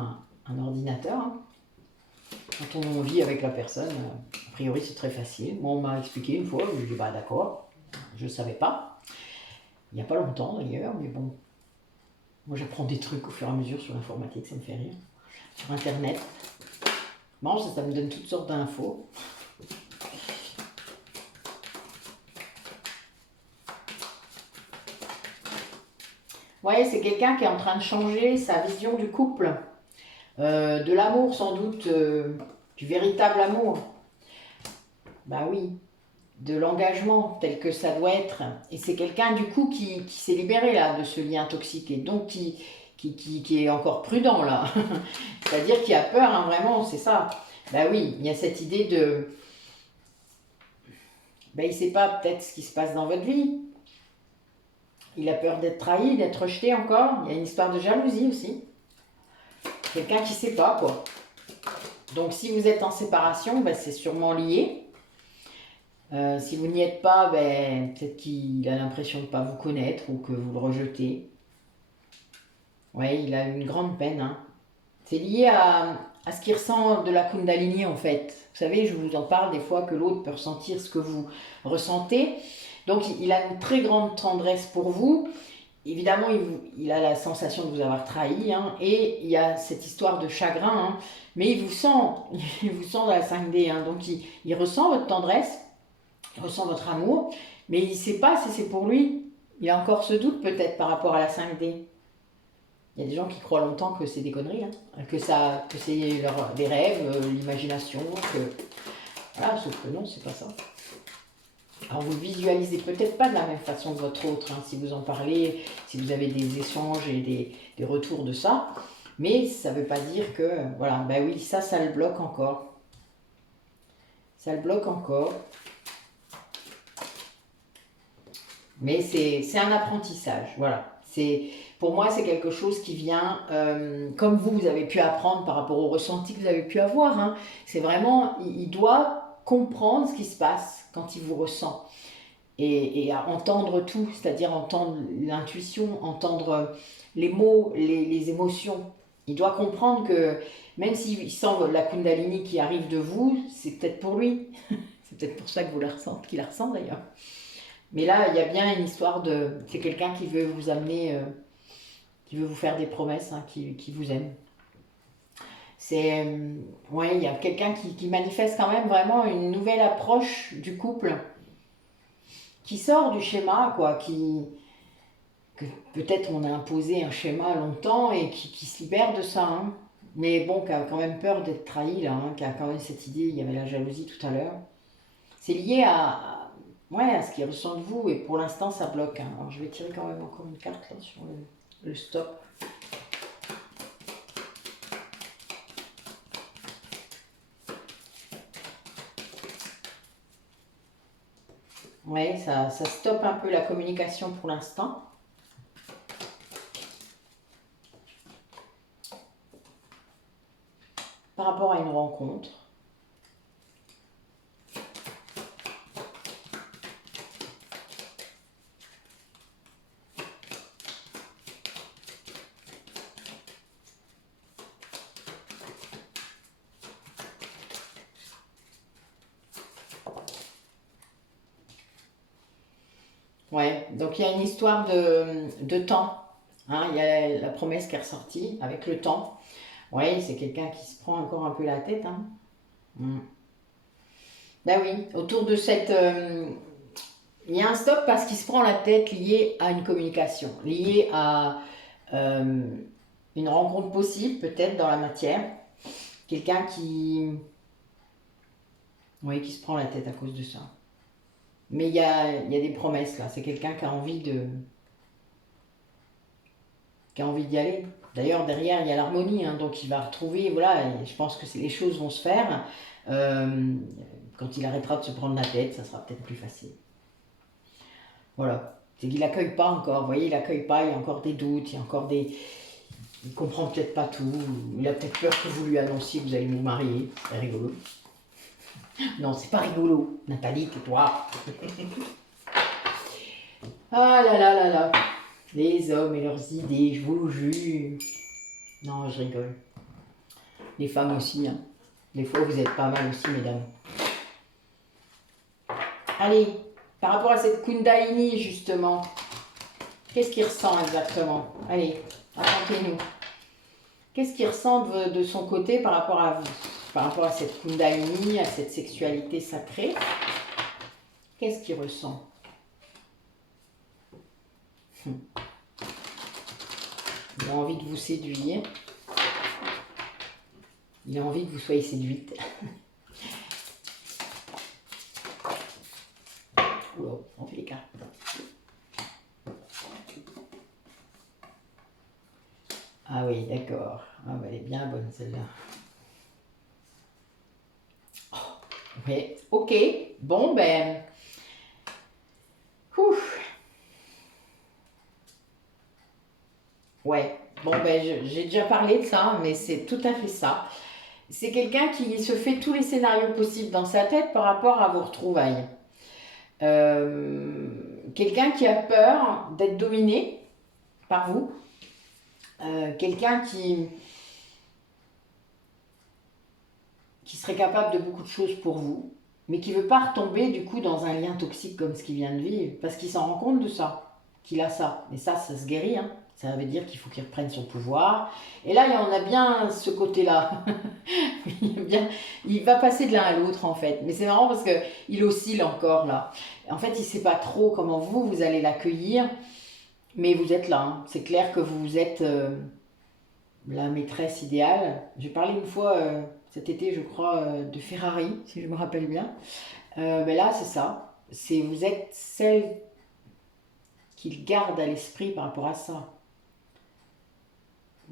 un ordinateur. Hein. Quand on vit avec la personne, a priori c'est très facile. Moi on m'a expliqué une fois, je me dis bah d'accord, je ne savais pas. Il n'y a pas longtemps d'ailleurs, mais bon. Moi j'apprends des trucs au fur et à mesure sur l'informatique, ça me fait rire. Sur internet. Bon, ça me donne toutes sortes d'infos. Ouais, c'est quelqu'un qui est en train de changer sa vision du couple. De l'amour sans doute, du véritable amour. Bah oui, de l'engagement tel que ça doit être. Et c'est quelqu'un du coup qui s'est libéré là de ce lien toxique et donc qui est encore prudent là. C'est-à-dire qui a peur, hein, vraiment, c'est ça. Bah oui, il y a cette idée de... Ben, il ne sait pas peut-être ce qui se passe dans votre vie. Il a peur d'être trahi, d'être rejeté encore. Il y a une histoire de jalousie aussi. Quelqu'un qui ne sait pas quoi. Donc si vous êtes en séparation, ben, c'est sûrement lié. Si vous n'y êtes pas, ben, peut-être qu'il a l'impression de ne pas vous connaître ou que vous le rejetez. Oui, il a une grande peine. Hein. C'est lié à ce qu'il ressent de la Kundalini en fait. Vous savez, je vous en parle des fois que l'autre peut ressentir ce que vous ressentez. Donc il a une très grande tendresse pour vous. Évidemment, il a la sensation de vous avoir trahi. Hein, et il y a cette histoire de chagrin. Hein, mais il vous sent dans la 5D. Hein, donc il ressent votre tendresse. Il ressent votre amour, mais il ne sait pas si c'est pour lui. Il a encore ce doute peut-être par rapport à la 5D. Il y a des gens qui croient longtemps que c'est des conneries, hein, que c'est des rêves, l'imagination, que... Voilà, sauf que non, c'est pas ça. Alors vous le visualisez peut-être pas de la même façon que votre autre, hein, si vous en parlez, si vous avez des échanges et des retours de ça, mais ça ne veut pas dire que, voilà, ben oui, ça le bloque encore. Ça le bloque encore. Mais c'est un apprentissage, voilà. Pour moi, c'est quelque chose qui vient, comme vous avez pu apprendre par rapport au ressenti que vous avez pu avoir. Hein. C'est vraiment, il doit comprendre ce qui se passe quand il vous ressent. Et à entendre tout, c'est-à-dire entendre l'intuition, entendre les mots, les émotions. Il doit comprendre que même s'il sent la Kundalini qui arrive de vous, c'est peut-être pour lui. C'est peut-être pour ça que vous la ressentez, qu'il la ressent d'ailleurs. Mais là, il y a bien une histoire de... C'est quelqu'un qui veut vous amener, qui veut vous faire des promesses, hein, qui vous aime. C'est... ouais, il y a quelqu'un qui manifeste quand même vraiment une nouvelle approche du couple, qui sort du schéma, quoi, que peut-être on a imposé un schéma longtemps et qui se libère de ça. Hein. Mais bon, qui a quand même peur d'être trahi, là, hein, qui a quand même cette idée, il y avait la jalousie tout à l'heure. C'est lié ouais, à ce qu'il ressent de vous, et pour l'instant, ça bloque. Hein. Alors, je vais tirer quand même encore une carte là, sur le stop. Ouais, ça stoppe un peu la communication pour l'instant. Par rapport à une rencontre. Ouais, donc il y a une histoire de temps. Hein, il y a la promesse qui est ressortie avec le temps. Ouais, c'est quelqu'un qui se prend encore un peu la tête. Hein. Mm. Ben oui, autour de cette... il y a un stop parce qu'il se prend la tête lié à une communication, lié à euh, une rencontre possible peut-être dans la matière. Quelqu'un qui... Oui, qui se prend la tête à cause de ça. Mais il y a des promesses là, c'est quelqu'un qui a envie d'y aller. D'ailleurs, derrière, il y a l'harmonie, hein, donc il va retrouver, voilà, et je pense que les choses vont se faire. Euh, quand il arrêtera de se prendre la tête, ça sera peut-être plus facile. Voilà. C'est qu'il n'accueille pas encore, vous voyez, il n'accueille pas, il y a encore des doutes, il y a encore des... Il comprend peut-être pas tout, il a peut-être peur que vous lui annonciez que vous allez vous marier, c'est rigolo. Non, c'est pas rigolo, Nathalie, que toi. Ah là là là là. Les hommes et leurs idées, je vous jure. Non, je rigole. Les femmes aussi, hein. Des fois, vous êtes pas mal aussi, mesdames. Allez, par rapport à cette Kundalini, justement, qu'est-ce qu'il ressent exactement? Allez, racontez-nous. Qu'est-ce qu'il ressent de son côté par rapport à vous? Par rapport à cette Kundalini, à cette sexualité sacrée? Qu'est-ce qu'il ressent? Il a envie de vous séduire. Il a envie que vous soyez séduite. Oula, on fait les cartes. Ah oui, d'accord. Ah bah, elle est bien bonne celle-là. Oh, oui, ok. Bon, ben... Ouf. Ouais. Bon, ben, j'ai déjà parlé de ça, mais c'est tout à fait ça. C'est quelqu'un qui se fait tous les scénarios possibles dans sa tête par rapport à vos retrouvailles. Quelqu'un qui a peur d'être dominé par vous. Quelqu'un qui serait capable de beaucoup de choses pour vous, mais qui ne veut pas retomber du coup dans un lien toxique comme ce qu'il vient de vivre, parce qu'il s'en rend compte de ça, qu'il a ça. Et ça se guérit, hein. Ça veut dire qu'il faut qu'il reprenne son pouvoir. Et là, on a bien ce côté-là. Il va passer de l'un à l'autre, en fait. Mais c'est marrant parce qu'il oscille encore, là. En fait, il ne sait pas trop comment vous allez l'accueillir, mais vous êtes là. Hein. C'est clair que vous êtes la maîtresse idéale. J'ai parlé une fois, cet été, je crois, de Ferrari, si je me rappelle bien. Mais là, c'est ça. Vous êtes celle qu'il garde à l'esprit par rapport à ça.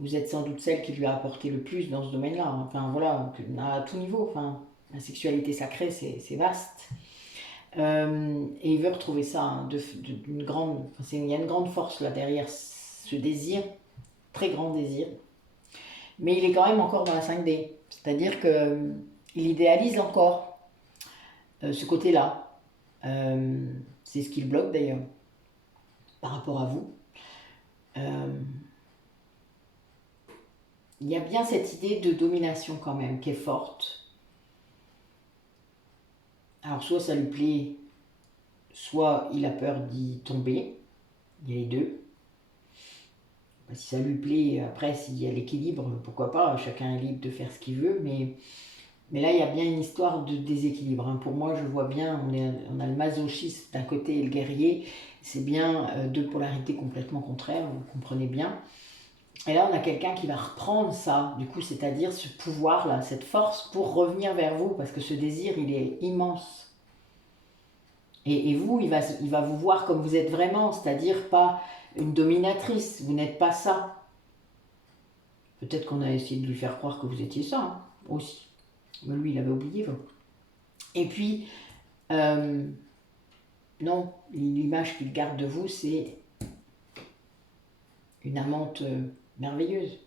Vous êtes sans doute celle qui lui a apporté le plus dans ce domaine-là. Enfin, voilà, à tout niveau. Enfin, la sexualité sacrée, c'est vaste. Et il veut retrouver ça, hein, d'une grande... il y a une grande force là derrière ce désir, très grand désir. Mais il est quand même encore dans la 5D. C'est-à-dire qu'il idéalise encore ce côté-là. C'est ce qui le bloque d'ailleurs, par rapport à vous. Il y a bien cette idée de domination quand même, qui est forte. Alors soit ça lui plaît, soit il a peur d'y tomber. Il y a les deux. Si ça lui plaît, après s'il y a l'équilibre, pourquoi pas, chacun est libre de faire ce qu'il veut, mais là il y a bien une histoire de déséquilibre. Hein. Pour moi je vois bien, on a le masochisme d'un côté et le guerrier, c'est bien deux polarités complètement contraires, vous comprenez bien. Et là on a quelqu'un qui va reprendre ça, du coup c'est-à-dire ce pouvoir-là, cette force pour revenir vers vous, parce que ce désir il est immense. Et vous, il va vous voir comme vous êtes vraiment, c'est-à-dire pas une dominatrice, vous n'êtes pas ça. Peut-être qu'on a essayé de lui faire croire que vous étiez ça, hein, aussi. Mais lui, il avait oublié. Vous. Et puis, non, l'image qu'il garde de vous, c'est une amante merveilleuse.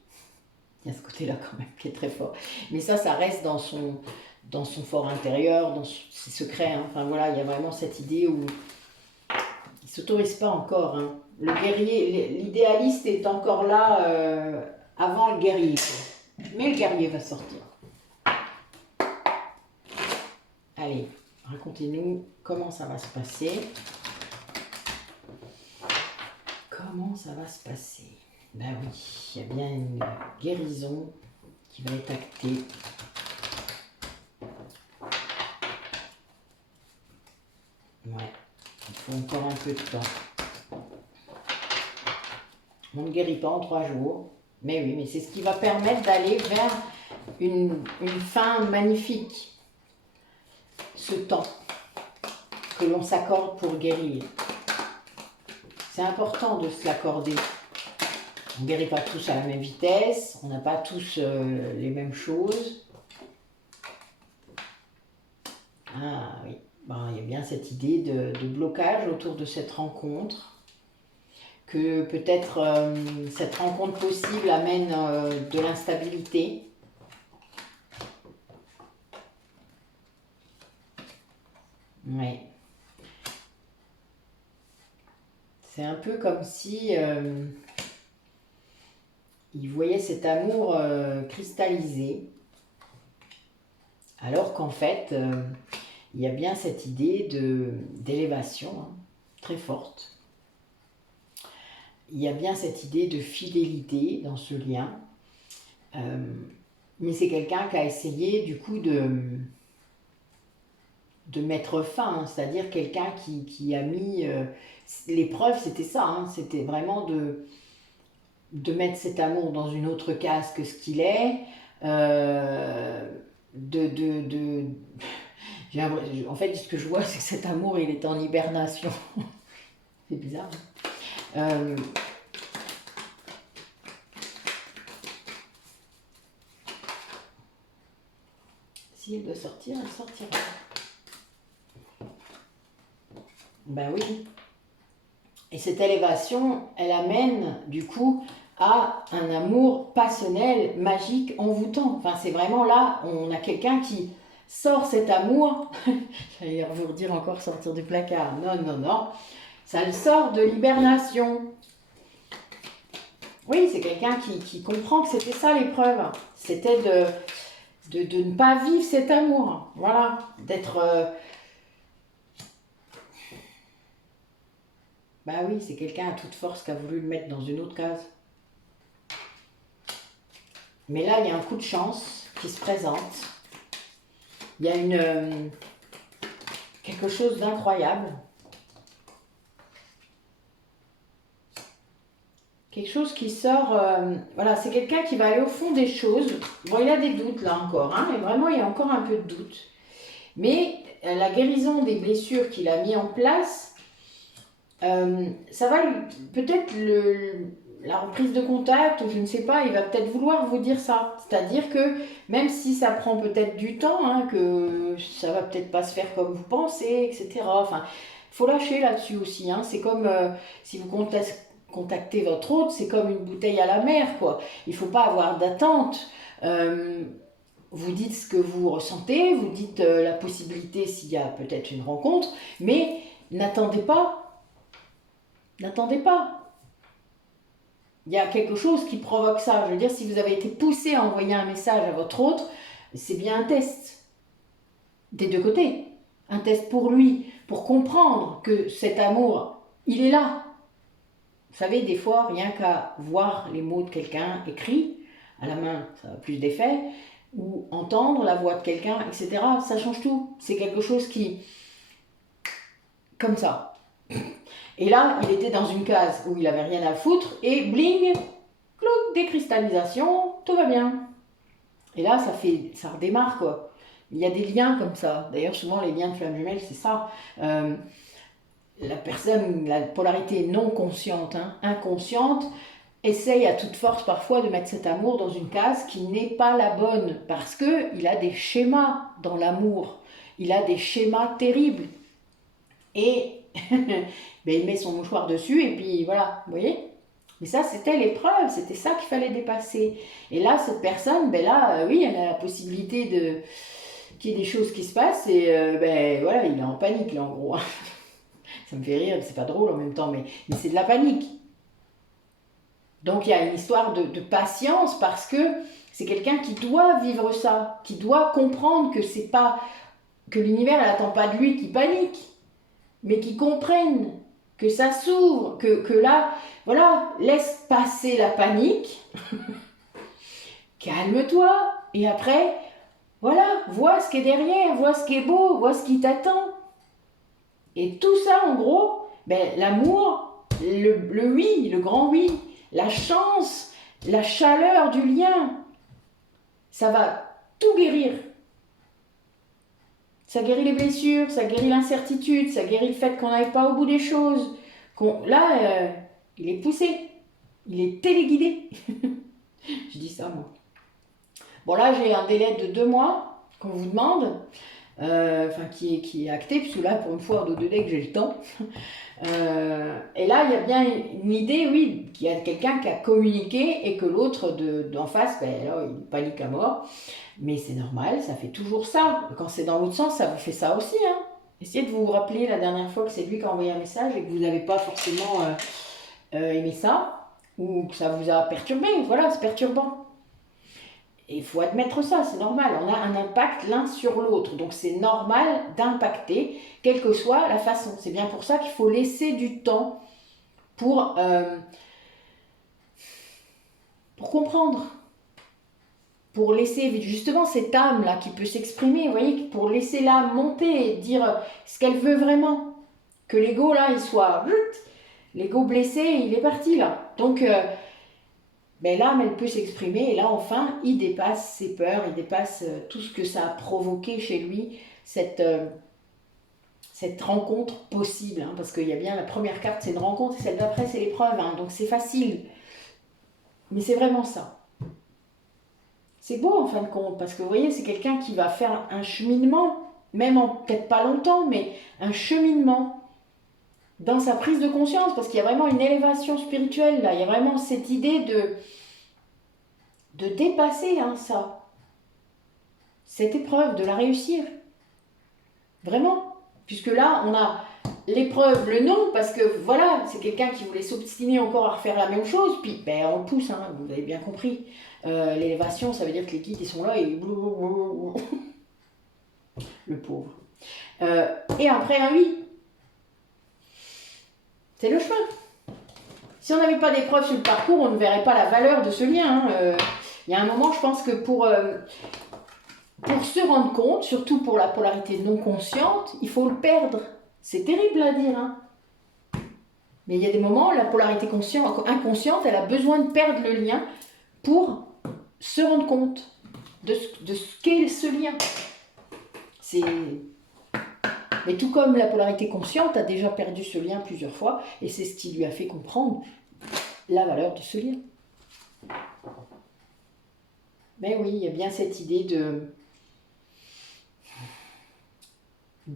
Il y a ce côté-là quand même qui est très fort. Mais ça reste dans son fort intérieur, dans ses secrets. Hein. Enfin voilà, il y a vraiment cette idée où il ne s'autorise pas encore. Hein. Le guerrier, l'idéaliste est encore là avant le guerrier. Quoi. Mais le guerrier va sortir. Allez, racontez-nous comment ça va se passer. Comment ça va se passer? Ben oui, il y a bien une guérison qui va être actée. Ouais, il faut encore un peu de temps. On ne guérit pas en 3 jours. Mais oui, mais c'est ce qui va permettre d'aller vers une fin magnifique. Ce temps que l'on s'accorde pour guérir. C'est important de se l'accorder. On ne guérit pas tous à la même vitesse, on n'a pas tous les mêmes choses. Ah oui, ben, il y a bien cette idée de blocage autour de cette rencontre. Que peut-être cette rencontre possible amène de l'instabilité. Oui. C'est un peu comme si il voyait cet amour cristallisé, alors qu'en fait, il y a bien cette idée d'élévation hein, très forte. Il y a bien cette idée de fidélité dans ce lien. Mais c'est quelqu'un qui a essayé du coup de mettre fin, hein, c'est-à-dire quelqu'un qui a mis... l'épreuve, c'était ça, hein, c'était vraiment de mettre cet amour dans une autre case que ce qu'il est, en fait, ce que je vois, c'est que cet amour, il est en hibernation. C'est bizarre. Hein. Si elle doit sortir, elle sortira. Ben oui. Et cette élévation, elle amène du coup à un amour passionnel, magique, envoûtant. Enfin, c'est vraiment là, on a quelqu'un qui sort cet amour. J'allais vous redire encore sortir du placard. Non, non, non. Ça le sort de l'hibernation. Oui, c'est quelqu'un qui comprend que c'était ça l'épreuve. C'était de ne pas vivre cet amour. Voilà. D'être... Bah oui, c'est quelqu'un à toute force qui a voulu le mettre dans une autre case. Mais là, il y a un coup de chance qui se présente. Il y a quelque chose d'incroyable. Quelque chose qui sort... voilà, c'est quelqu'un qui va aller au fond des choses. Bon, il a des doutes là encore, hein, mais vraiment, il y a encore un peu de doute. Mais la guérison des blessures qu'il a mis en place... ça va peut-être la reprise de contact, ou je ne sais pas, il va peut-être vouloir vous dire ça. C'est-à-dire que même si ça prend peut-être du temps, hein, que ça va peut-être pas se faire comme vous pensez, etc. Enfin, il faut lâcher là-dessus aussi. Hein. C'est comme si vous contacter votre autre, c'est comme une bouteille à la mer, quoi. Il ne faut pas avoir d'attente. Vous dites ce que vous ressentez, vous dites la possibilité s'il y a peut-être une rencontre, mais n'attendez pas. N'attendez pas. Il y a quelque chose qui provoque ça. Je veux dire, si vous avez été poussé à envoyer un message à votre autre, c'est bien un test. Des deux côtés. Un test pour lui, pour comprendre que cet amour, il est là. Vous savez, des fois, rien qu'à voir les mots de quelqu'un écrits, à la main, ça a plus d'effet, ou entendre la voix de quelqu'un, etc., ça change tout. C'est quelque chose qui... comme ça. Et là, il était dans une case où il n'avait rien à foutre, et bling, clouc, décristallisation, tout va bien. Et là, ça redémarre, quoi. Il y a des liens comme ça. D'ailleurs, souvent, les liens de flammes jumelles, c'est ça. La personne, la polarité non consciente, inconsciente, essaye à toute force parfois de mettre cet amour dans une case qui n'est pas la bonne, parce qu'il a des schémas dans l'amour. Il a des schémas terribles. Et ben, il met son mouchoir dessus, et puis voilà, vous voyez. Mais ça, c'était l'épreuve, c'était ça qu'il fallait dépasser. Et là, cette personne, ben là, oui, elle a la possibilité de qu'il y ait des choses qui se passent, et ben voilà, il est en panique, là, en gros. Ça me fait rire, c'est pas drôle en même temps, mais c'est de la panique. Donc il y a une histoire de patience, parce que c'est quelqu'un qui doit vivre ça, qui doit comprendre que c'est pas que l'univers n'attend pas de lui qu'il panique, mais qu'il comprenne que ça s'ouvre, que là, voilà, laisse passer la panique, calme-toi, et après, voilà, vois ce qui est derrière, vois ce qui est beau, vois ce qui t'attend. Et tout ça, en gros, ben, l'amour, le oui, le grand oui, la chance, la chaleur du lien, ça va tout guérir. Ça guérit les blessures, ça guérit l'incertitude, ça guérit le fait qu'on n'aille pas au bout des choses. Là, il est poussé, il est téléguidé. Je dis ça, moi. Bon, là, j'ai un délai de 2 mois qu'on vous demande, qui est acté, puisque là, pour une fois, au 2 decks, j'ai le temps. Et là, il y a bien une idée, oui, qu'il y a quelqu'un qui a communiqué et que l'autre d'en face, ben, là, il panique à mort. Mais c'est normal, ça fait toujours ça. Quand c'est dans l'autre sens, ça vous fait ça aussi. Essayez de vous rappeler la dernière fois que c'est lui qui a envoyé un message et que vous n'avez pas forcément aimé ça, ou que ça vous a perturbé. Voilà, c'est perturbant. Et il faut admettre ça, c'est normal. On a un impact l'un sur l'autre. Donc c'est normal d'impacter, quelle que soit la façon. C'est bien pour ça qu'il faut laisser du temps pour comprendre. Pour laisser justement cette âme-là qui peut s'exprimer, vous voyez, pour laisser l'âme monter et dire ce qu'elle veut vraiment. Que l'ego, là, il soit... L'ego blessé, il est parti, là. Donc, ben, l'âme, elle peut s'exprimer, et là, enfin, il dépasse ses peurs, il dépasse tout ce que ça a provoqué chez lui, cette rencontre possible. Parce qu'il y a bien la première carte, c'est une rencontre, et celle d'après, c'est l'épreuve. Donc, c'est facile. Mais c'est vraiment ça. C'est beau en fin de compte, parce que vous voyez, c'est quelqu'un qui va faire un cheminement, même en peut-être pas longtemps, mais un cheminement dans sa prise de conscience, parce qu'il y a vraiment une élévation spirituelle là, il y a vraiment cette idée de dépasser ça, cette épreuve, de la réussir. Vraiment, puisque là, on a l'épreuve, le non, parce que voilà, c'est quelqu'un qui voulait s'obstiner encore à refaire la même chose, puis ben, on le pousse, vous avez bien compris. L'élévation, ça veut dire que les guides, ils sont là et... Le pauvre. Et après, un oui. C'est le chemin. Si on n'avait pas d'épreuve sur le parcours, on ne verrait pas la valeur de ce lien. Il y a un moment, je pense que pour se rendre compte, surtout pour la polarité non consciente, il faut le perdre. C'est terrible à dire. Mais il y a des moments, la polarité inconsciente, elle a besoin de perdre le lien pour se rendre compte de ce qu'est ce lien. Mais tout comme la polarité consciente a déjà perdu ce lien plusieurs fois, et c'est ce qui lui a fait comprendre la valeur de ce lien. Mais oui, il y a bien cette idée de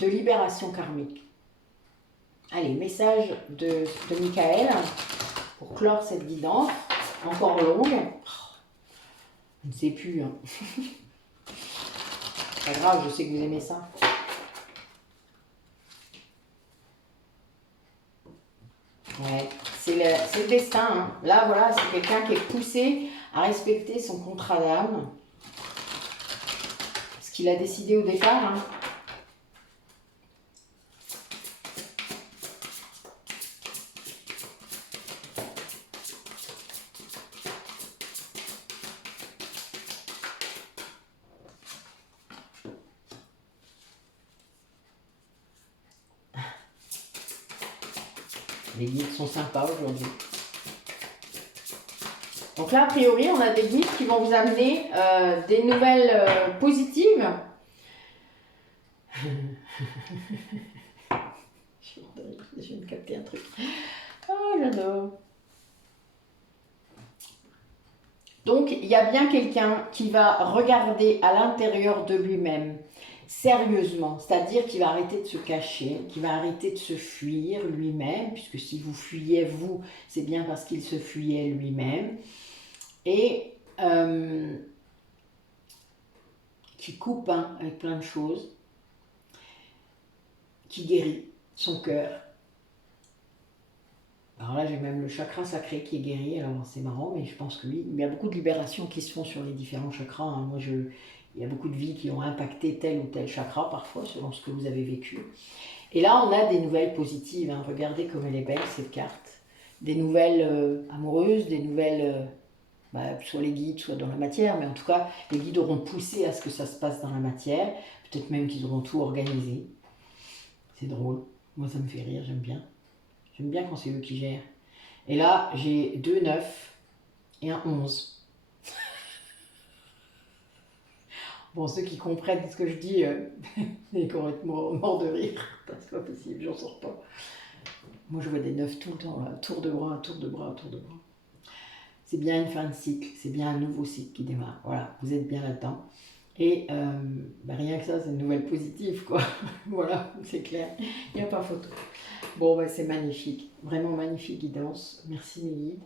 libération karmique. Allez, message de Michael. pour clore cette guidance, encore longue. Je ne sais plus. Hein. Pas grave, je sais que vous aimez ça. Ouais, c'est le destin. Hein. Là, voilà, c'est quelqu'un qui est poussé à respecter son contrat d'âme. Ce qu'il a décidé au départ. Hein. Les guides sont sympas aujourd'hui. Donc là, a priori, on a des guides qui vont vous amener des nouvelles positives. Je viens de capter un truc. Oh, j'adore. Donc, il y a bien quelqu'un qui va regarder à l'intérieur de lui-même, sérieusement, c'est-à-dire qu'il va arrêter de se cacher, qu'il va arrêter de se fuir lui-même, puisque si vous fuyez vous, c'est bien parce qu'il se fuyait lui-même, et qui coupe hein, avec plein de choses, qui guérit son cœur. Alors là, j'ai même le chakra sacré qui est guéri, alors c'est marrant, mais je pense que oui, il y a beaucoup de libérations qui se font sur les différents chakras. Hein. Moi, il y a beaucoup de vies qui ont impacté tel ou tel chakra, parfois, selon ce que vous avez vécu. Et là, on a des nouvelles positives. Hein. Regardez comme elle est belle, cette carte. Des nouvelles amoureuses, des nouvelles, soit les guides, soit dans la matière, mais en tout cas, les guides auront poussé à ce que ça se passe dans la matière. Peut-être même qu'ils auront tout organisé. C'est drôle. Moi, ça me fait rire, j'aime bien. J'aime bien quand c'est eux qui gèrent. Et là, j'ai 2 9 et un 11. Bon, ceux qui comprennent ce que je dis, ils sont complètement morts de rire. C'est pas possible, j'en sors pas. Moi, je vois des 9 tout le temps, là. Tour de bras, tour de bras, tour de bras. C'est bien une fin de cycle, c'est bien un nouveau cycle qui démarre. Voilà, vous êtes bien là-dedans. Et rien que ça, c'est une nouvelle positive, quoi. Voilà, c'est clair. Il n'y a pas photo. Bon, c'est magnifique. Vraiment magnifique guidance. Merci mes guides.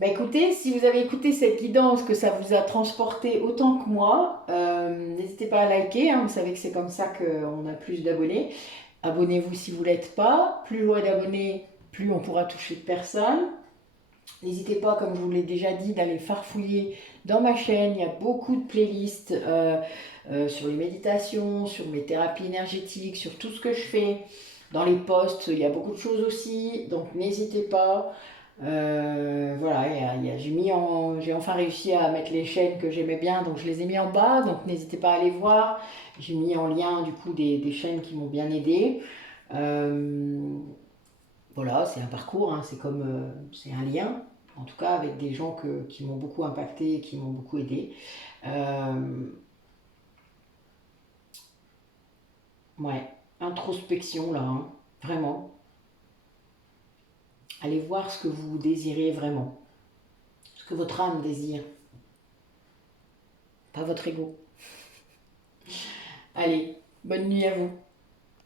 Écoutez, si vous avez écouté cette guidance, que ça vous a transporté autant que moi, n'hésitez pas à liker. Hein, vous savez que c'est comme ça qu'on a plus d'abonnés. Abonnez-vous si vous ne l'êtes pas. Plus j'aurai d'abonnés, plus on pourra toucher de personnes. N'hésitez pas, comme je vous l'ai déjà dit, d'aller farfouiller dans ma chaîne. Il y a beaucoup de playlists sur les méditations, sur mes thérapies énergétiques, sur tout ce que je fais. Dans les posts, il y a beaucoup de choses aussi. Donc n'hésitez pas. Voilà, j'ai enfin réussi à mettre les chaînes que j'aimais bien, donc je les ai mis en bas. Donc n'hésitez pas à aller voir. J'ai mis en lien du coup des chaînes qui m'ont bien aidé. Voilà, c'est un parcours, hein, c'est un lien, en tout cas avec des gens qui m'ont beaucoup impacté et qui m'ont beaucoup aidé. Ouais, introspection là, hein, vraiment. Allez voir ce que vous désirez vraiment, ce que votre âme désire, pas votre ego. Allez, bonne nuit à vous.